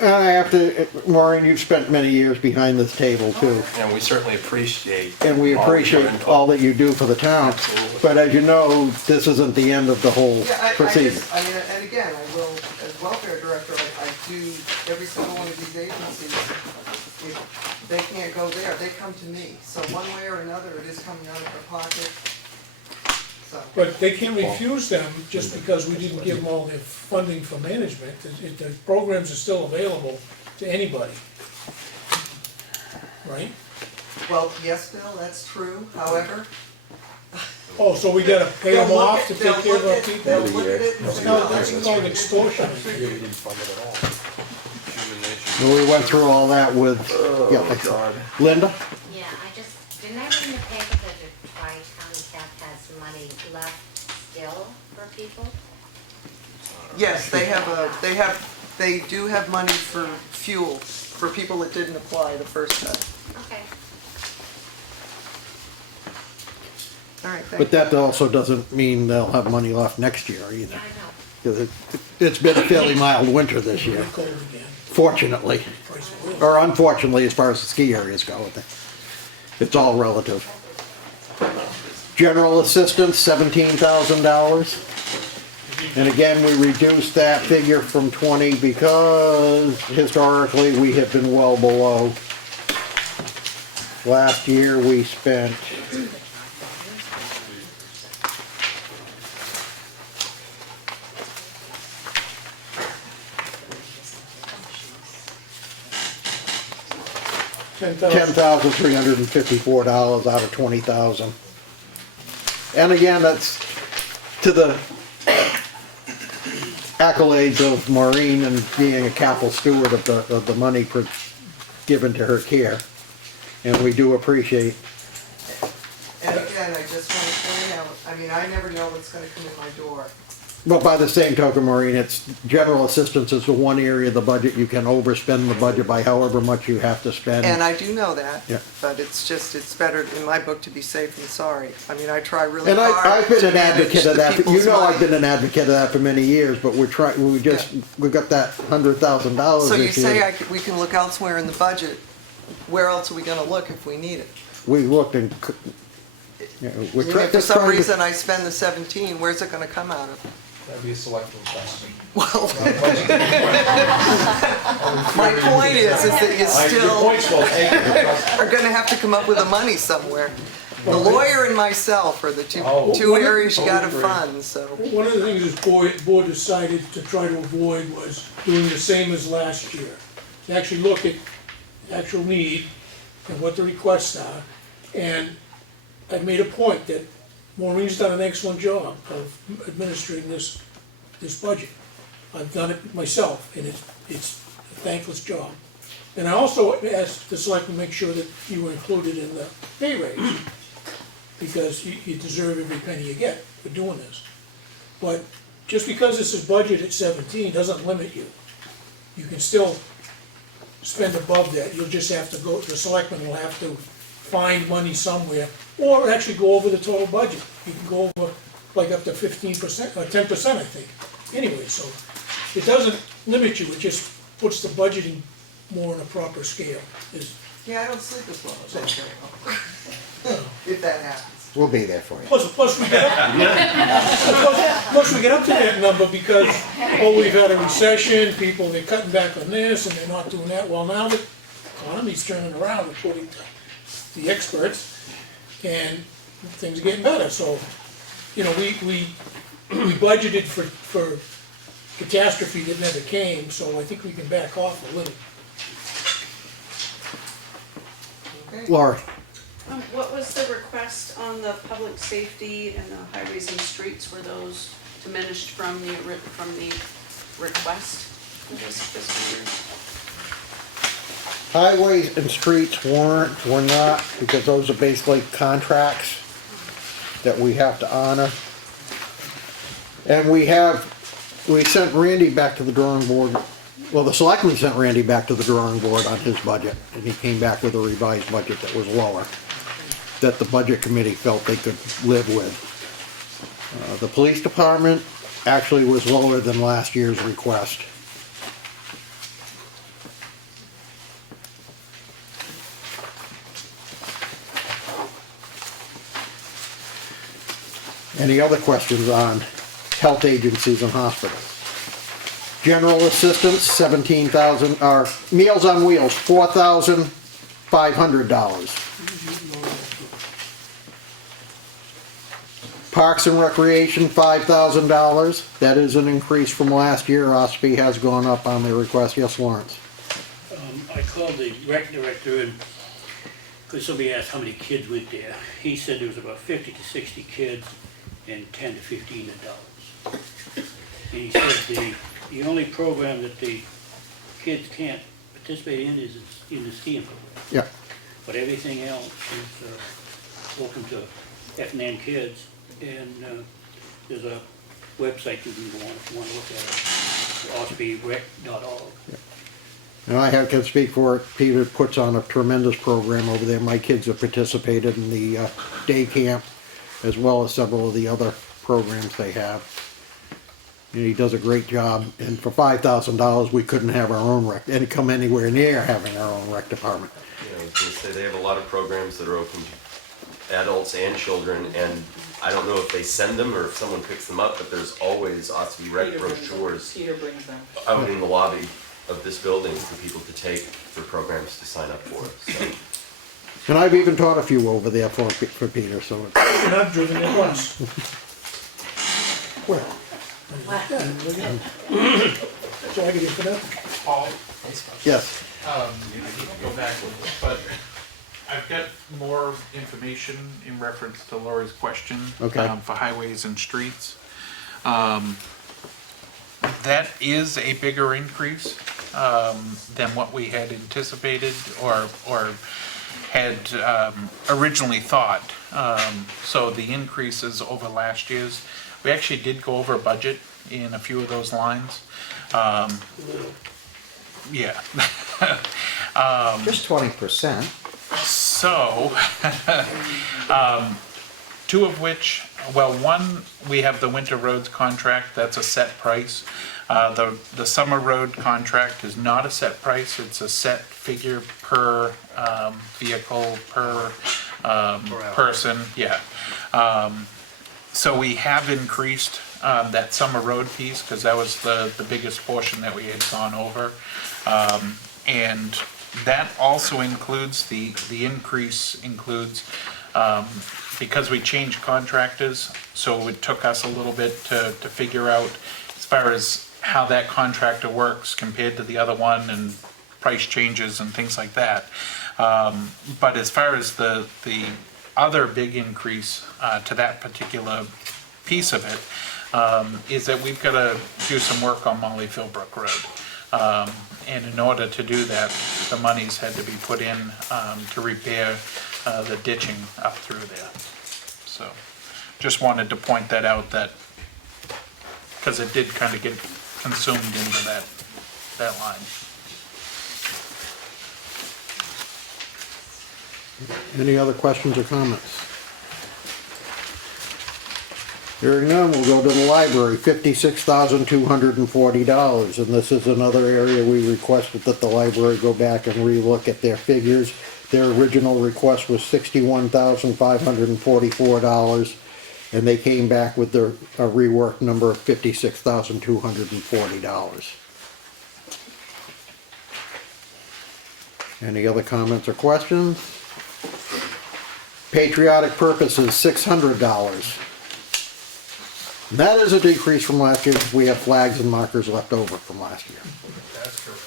And I have to, Maureen, you've spent many years behind this table too. And we certainly appreciate. And we all appreciate your input. all that you do for the town. Absolutely. But as you know, this isn't the end of the whole Yeah, I proceeding. just, I mean, and again, I will, as welfare director, I do every single one of these agencies. If they can't go there, they come to me. So one way or another, it is coming out of their pocket. So, But they can't refuse them just because we didn't give them all their funding for management. The programs are still available to anybody. Right? well, yes, Bill, that's true. However, Oh, so we gotta pay them they'll look off at, to they'll take care of look our at, people? they'll look at it and That's say, called extortion. Human nature. And we went through all that with, Linda? Yeah, I just, didn't I read in the paper that the Tri-County Tech has money left still for people? yes, they do have money for fuel, for people that didn't apply the first time. Okay. All right, thank But that also doesn't mean they'll have money left next year either. Yeah, I know. 'Cause it's been a fairly mild winter this year, Cold again. fortunately. Price of oil. Or unfortunately, as far as the ski areas go. It's all relative. General assistance, $17,000. And again, we reduced that figure from 20 because historically we have been well below. Last year we spent $10,354 out of 20,000. And again, that's to the accolades of Maureen and being a careful steward of the money given to her care. And we do appreciate. And again, I just want to point out, I mean, I never know what's gonna come in my door. But by the same token, Maureen, it's general assistance is the one area of the budget you can overspend the budget by however much you have to spend. And I do know that, Yeah. but it's just, it's better in my book to be safe than sorry. I mean, I try really And hard I've been to an manage advocate of the that, you people's know I've money. been an advocate of that for many years, but we got that $100,000 So you this say year. we can look elsewhere in the budget, where else are we gonna look if we need it? We looked and, we're And trying if for to. some reason I spend the 17, where's it gonna come out of? That'd be a selectman question. Well, my point is that you still are gonna have to come up with the money somewhere. The lawyer and myself are the two areas you gotta fund, so. One of the things this board decided to try to avoid was doing the same as last year. To actually look at actual need and what the requests are, and I've made a point that Maureen's done an excellent job of administering this budget. I've done it myself, and it's a thankless job. And I also asked the selectmen to make sure that you were included in the pay raise, because you deserve every penny you get for doing this. But just because this is budgeted at 17 doesn't limit you. You can still spend above that. You'll just have to go, the selectmen will have to find money somewhere, or actually go over the total budget. You can go over like up to 15%, or 10%, I think. Anyway, so it doesn't limit you, it just puts the budgeting more on a proper scale. Yeah, I don't sleep as well as I should. If that happens. We'll be there for you. Plus we get up, plus we get up to that number because, we've had a recession, people, they're cutting back on this and they're not doing that. Well, now the economy's turning around according to the experts, and things are getting better. So, we budgeted for catastrophe that never came, so I think we can back off a little. Laura, What was the request on the public safety and the highways and streets? Were those diminished from the request for this fiscal year? highways and streets were not, because those are basically contracts that we have to honor. And we sent Randy back to the drawing board. Well, the selectmen sent Randy back to the drawing board on his budget, and he came back with a revised budget that was lower, that the budget committee felt they could live with. The police department actually was lower than last year's request. Any other questions on health agencies and hospitals? General assistance, 17,000, or Meals on Wheels, $4,500. Parks and Recreation, $5,000. That is an increase from last year. OSPI has gone up on their request. Yes, Lawrence? I called the rec director, and because somebody asked how many kids went there. He said there was about 50 to 60 kids and 10 to 15 adults. And he said the only program that the kids can't participate in is in the STEAM program. Yeah. But everything else is open to Effingham kids, and there's a website you can go on if you want to look at it, osprey.org. And I can speak for it. Peter puts on a tremendous program over there. My kids have participated in the day camp, as well as several of the other programs they have. And he does a great job. And for $5,000, we couldn't have our own rec, and come anywhere near having our own rec department. Yeah, I was gonna say, they have a lot of programs that are open to adults and children, and I don't know if they send them or if someone picks them up, but there's always OSPI rec brochures Peter brings them. out in the lobby of this building for people to take, for programs to sign up for, so. And I've even taught a few over there for Peter, so. And I've driven it once. Well. So I get it for that? Paul, Yes. I need to go back, but I've got more information in reference to Laura's question. Okay. For highways and streets. That is a bigger increase than what we had anticipated or had originally thought. So the increases over last year's, we actually did go over budget in a few of those lines. Yeah. Just 20%. So, two of which, well, one, we have the winter roads contract, that's a set price. The summer road contract is not a set price, it's a set figure per vehicle, per person, yeah. So we have increased that summer road piece, because that was the biggest portion that we had gone over. And that also includes, the increase includes, because we changed contractors, so it took us a little bit to figure out as far as how that contractor works compared to the other one, and price changes and things like that. But as far as the other big increase to that particular piece of it is that we've got to do some work on Molly Philbrook Road. And in order to do that, the monies had to be put in to repair the ditching up through there. So just wanted to point that out, that because it did kind of get consumed into that line. Any other questions or comments? Hearing none, we'll go to the library, $56,240, and this is another area we requested that the library go back and relook at their figures. Their original request was $61,544, and they came back with their reworked number of $56,240. Any other comments or questions? Patriotic purposes, $600. And that is a decrease from last year because we have flags and markers left over from last year. That's correct.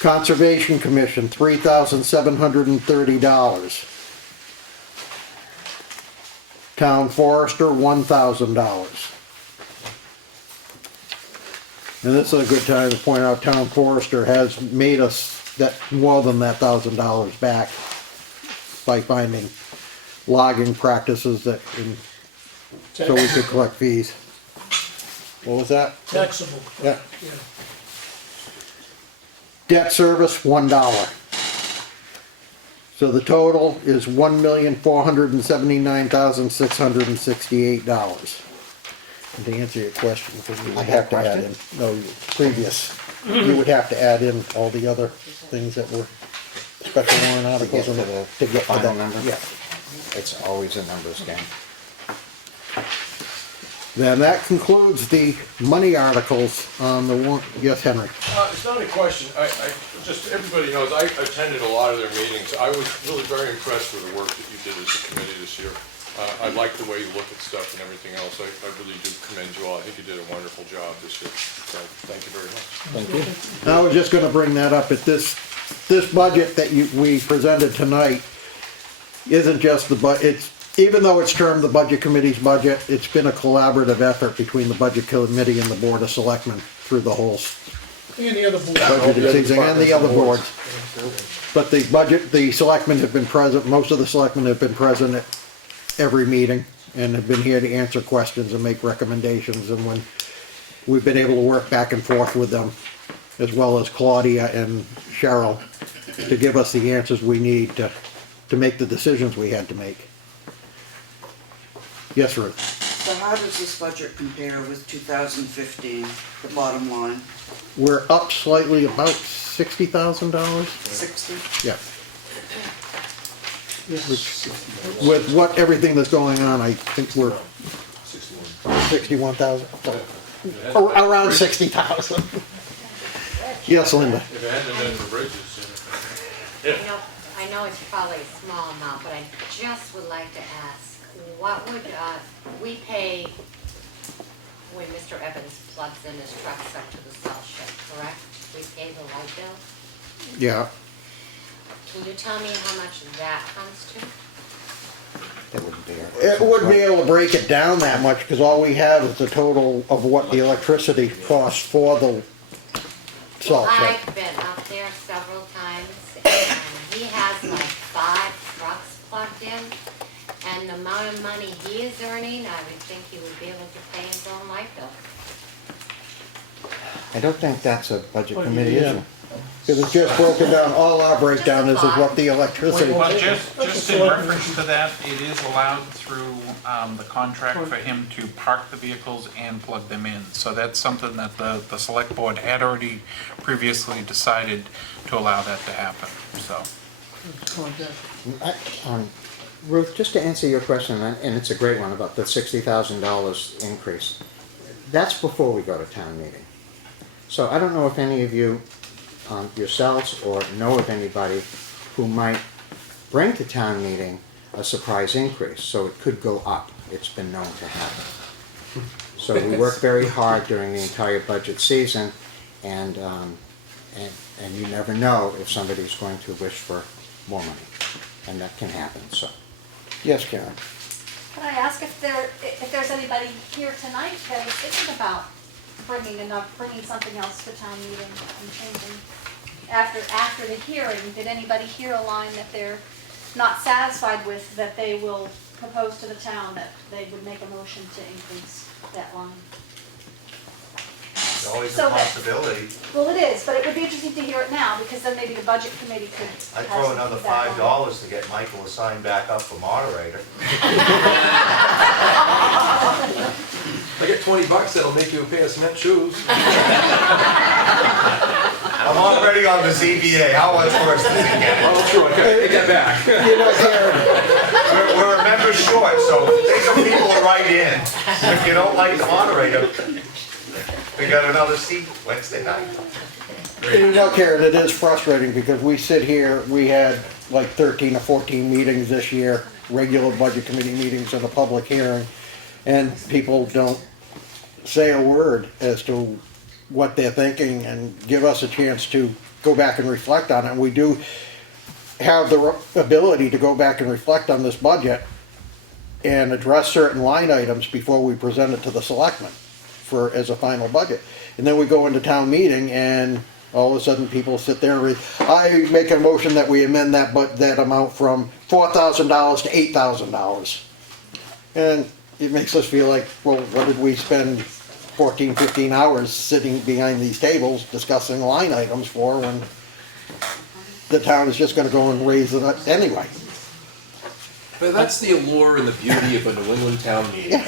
Conservation Commission, $3,730. Town Forester, $1,000. And this is a good time to point out Town Forester has made us that more than that $1,000 back by finding logging practices that, so we could collect fees. What was that? Taxable. Yeah. Yeah. Debt service, $1. So the total is $1,479,668. And to answer your question, because you would have to add in, no, previous, you would have to add in all the other things that were special warrant articles To get to the to final that. number? Yeah. It's always a numbers game. Then that concludes the money articles on the warrant. Yes, Henry? It's not a question, I just, everybody knows, I attended a lot of their meetings. I was really very impressed with the work that you did as a committee this year. I like the way you look at stuff and everything else. I really do commend you all. I think you did a wonderful job this year. So, thank you very much. Thank you. I was just gonna bring that up, at this budget that we presented tonight isn't just it's, even though it's termed the Budget Committee's budget, it's been a collaborative effort between the Budget Committee and the Board of Selectmen through the whole And the other board. budget season, and the other boards. But the selectmen have been present, most of the selectmen have been present at every meeting and have been here to answer questions and make recommendations, and when we've been able to work back and forth with them, as well as Claudia and Cheryl, to give us the answers we need to make the decisions we had to make. Yes, Ruth? So how does this budget compare with 2015, the bottom line? We're up slightly, about $60,000. 60? Yeah. With everything that's going on, I think we're 61,000. Around 60,000. Yes, Linda? If it hadn't been for bridges. I know it's probably a small amount, but I just would like to ask, what would, we pay when Mr. Evans plugs in his trucks up to the cell ship, correct? We pay the light bill? Yeah. Can you tell me how much that comes to? It wouldn't be able to break it down that much, because all we have is the total of what the electricity costs for the salt Well, shed. I've been up there several times, and he has like 5 trucks plugged in, and the amount of money he is earning, I would think he would be able to pay his own light bill. I don't think that's a budget committee Yeah. issue. Because it's just broken down, all our breakdown is what the electricity. Well, just in reference to that, it is allowed through the contract for him to park the vehicles and plug them in. So that's something that the select board had already previously decided to allow that to happen, so. Ruth, just to answer your question, and it's a great one about the $60,000 increase, that's before we go to town meeting. So I don't know if any of you yourselves or know of anybody who might bring to town meeting a surprise increase, so it could go up. It's been known to happen. So we work very hard during the entire budget season, and you never know if somebody's going to wish for more money, and that can happen, so. Yes, Karen? Can I ask if there's anybody here tonight that is thinking about bringing something else to town meeting and changing? After the hearing, did anybody hear a line that they're not satisfied with, that they will propose to the town, that they would make a motion to increase that line? It's always So a that- possibility. Well, it is, but it would be interesting to hear it now, because then maybe the budget committee could. I'd have throw another that line. $5 to get Michael assigned back up for moderator. I get $20, that'll make you a pair of cement shoes. I'm already on the ZBA, how much worse does it get? Well, true, okay, take that back. You know, Karen, We're a member short, so take some people to write in. If you don't like the moderator, we got another seat Wednesday night. you know, Karen, it is frustrating because we sit here, we had like 13 or 14 meetings this year, regular budget committee meetings and a public hearing, and people don't say a word as to what they're thinking and give us a chance to go back and reflect on it. And we do have the ability to go back and reflect on this budget and address certain line items before we present it to the selectmen as a final budget. And then we go into town meeting and all of a sudden people sit there and read, I make a motion that we amend that amount from $4,000 to $8,000. And it makes us feel like, well, what did we spend 14, 15 hours sitting behind these tables discussing line items for when the town is just gonna go and raise it up anyway? But that's the allure and the beauty of a New England town meeting.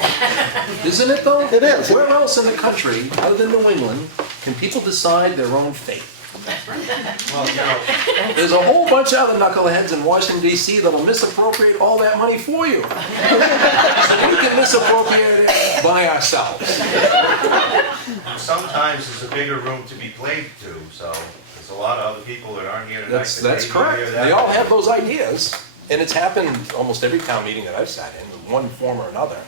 Isn't it though? It is. Where else in the country, other than New England, can people decide their own fate? Well, you know, There's a whole bunch of other knuckleheads in Washington DC that'll misappropriate all that money for you. So we can misappropriate it by ourselves. sometimes there's a bigger room to be played to, so there's a lot of other people that aren't here tonight. That's that maybe correct. hear that. They all have those ideas, and it's happened almost every town meeting that I've sat in one form or another.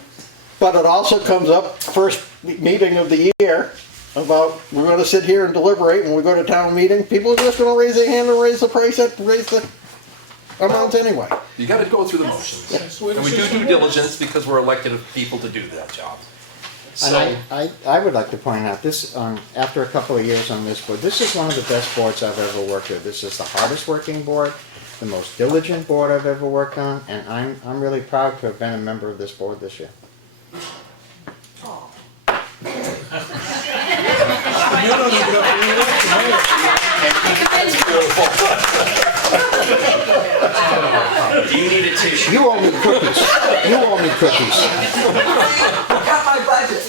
But it also comes up first meeting of the year about, we're gonna sit here and deliberate, when we go to town meeting, people are just gonna raise their hand and raise the price, raise the amounts anyway. You gotta go through the motions. That's the way the And we do system due works. diligence because we're elected people to do that job. And I would like to point out, this, after a couple of years on this board, this is one of the best boards I've ever worked with. This is the hardest working board, the most diligent board I've ever worked on, and I'm really proud to have been a member of this board this year. You're not even up for re-election, are you? Do you need a tissue? You owe me cookies. You owe me cookies. Got my budget.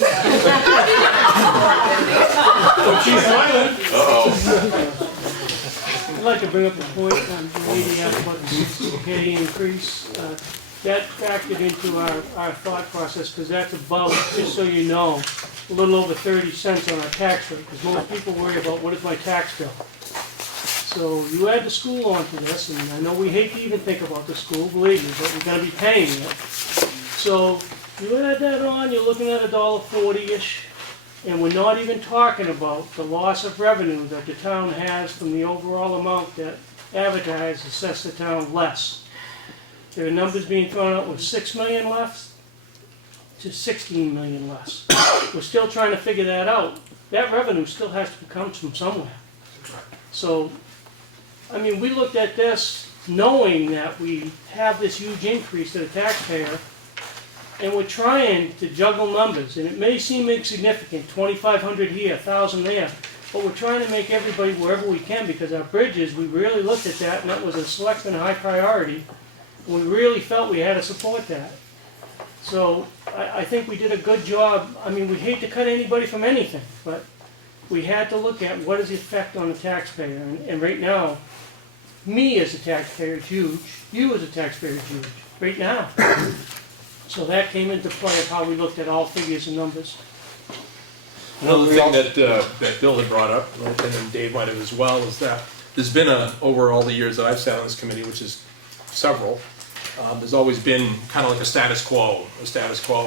She's smiling. I'd like to bring up a point on the lady asked about the 60K increase. That factored into our thought process, because that's above, just so you know, a little over 30 cents on our tax rate, because most people worry about what is my tax bill. So you add the school onto this, and I know we hate to even think about the school, believe me, but we're gonna be paying it. So you add that on, you're looking at $1.40-ish, and we're not even talking about the loss of revenue that the town has from the overall amount that advertised assessed the town less. There are numbers being thrown out with 6 million left to 16 million less. We're still trying to figure that out. That revenue still has to come from somewhere. So, I mean, we looked at this knowing that we have this huge increase to the taxpayer, and we're trying to juggle numbers, and it may seem insignificant, 2,500 here, 1,000 there, but we're trying to make everybody wherever we can, because our bridges, we really looked at that, and that was a selectman high priority. We really felt we had to support that. So I think we did a good job. I mean, we hate to cut anybody from anything, but we had to look at what is the effect on the taxpayer. And right now, me as a taxpayer is huge. You as a taxpayer is huge. Right now. So that came into play of how we looked at all figures and numbers. Another thing that Bill had brought up, and then Dave might have as well, is that there's been over all the years that I've sat on this committee, which is several, there's always been kind of like a status quo.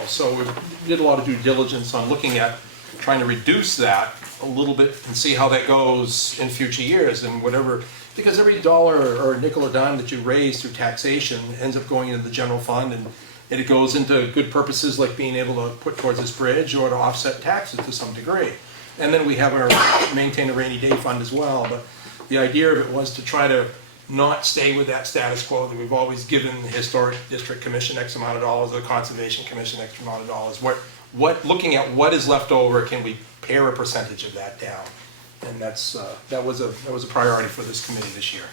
So we did a lot of due diligence on looking at trying to reduce that a little bit and see how that goes in future years and whatever, because every dollar or nickel or dime that you raise through taxation ends up going into the general fund, and it goes into good purposes like being able to put towards this bridge or to offset taxes to some degree. And then we have our maintain a rainy day fund as well, but the idea of it was to try to not stay with that status quo that we've always given the Historic District Commission X amount of dollars, or the Conservation Commission X amount of dollars. Looking at what is left over, can we pare a percentage of that down? And that was a priority for this committee this year.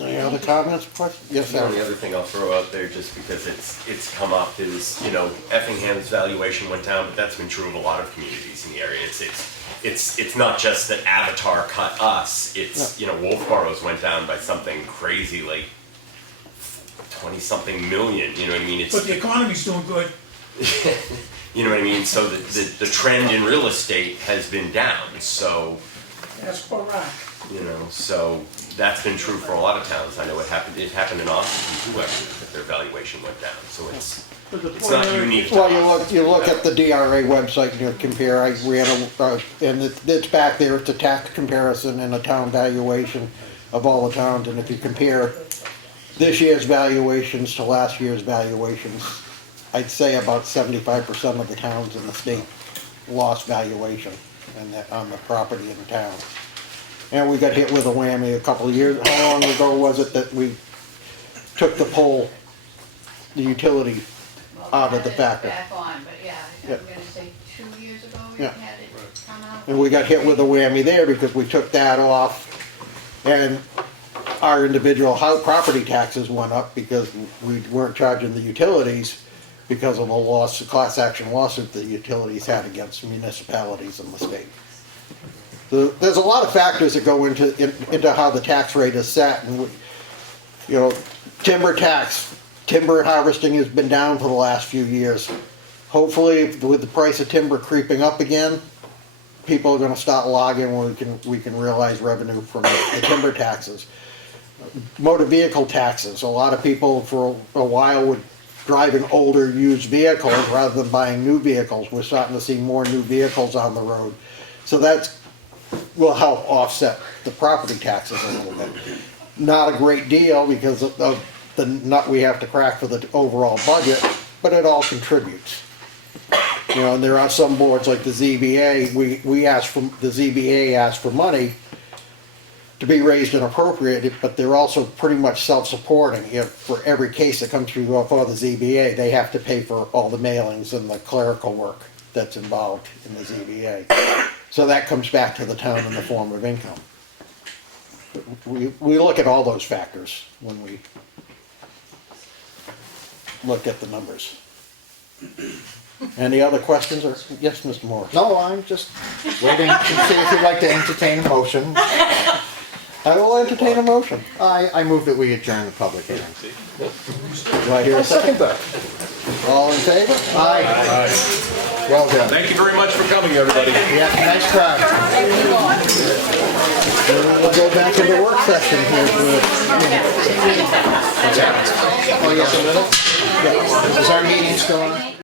Any other comments, questions? Yes, The sir. only other thing I'll throw out there, just because it's come up, is, Effingham's valuation went down, but that's been true of a lot of communities in the area. It's not just that Avatar cut us, it's, Wolfborough's went down by something crazy, like 20-something million, you know what I mean? But the economy's doing good. You know what I mean? So the trend in real estate has been down, so, That's correct. so that's been true for a lot of towns. I know it happened in Austin too, actually, that their valuation went down, so it's not unique to Well, us. you look at the DRA website and you compare, and it's back there, it's a tax comparison and a town valuation of all the towns, and if you compare this year's valuations to last year's valuations, I'd say about 75% of the towns in the state lost valuation on the property in the town. And we got hit with a whammy a couple of years. How long ago was it that we took the utility out of the factor? Back on, but yeah, Yeah. I'm gonna say 2 years ago we Yeah. had it come out. And we got hit with a whammy there because we took that off, and our individual property taxes went up because we weren't charging the utilities because of a class action lawsuit that utilities had against municipalities in the state. So there's a lot of factors that go into how the tax rate is set, and timber harvesting has been down for the last few years. Hopefully, with the price of timber creeping up again, people are gonna start logging when we can realize revenue from the timber taxes. Motor vehicle taxes, a lot of people for a while would driving older used vehicles rather than buying new vehicles. We're starting to see more new vehicles on the road. So will help offset the property taxes a little bit. Not a great deal because of the nut we have to crack for the overall budget, but it all contributes. And there are some boards like the ZBA, the ZBA asked for money to be raised and appropriated, but they're also pretty much self-supporting. For every case that comes through for the ZBA, they have to pay for all the mailings and the clerical work that's involved in the ZBA. So that comes back to the town in the form of income. We look at all those factors when we look at the numbers. Any other questions? Or yes, Mr. Moore? No, I'm just waiting to see if you'd like to entertain a motion. I will entertain a motion. I move that we adjourn the public hearing. Do I hear a second? All in favor? Aye. Well done. Thank you very much for coming, everybody. Yeah, nice crowd. We'll go back to the work session here. Oh, yeah. Is our meeting still on?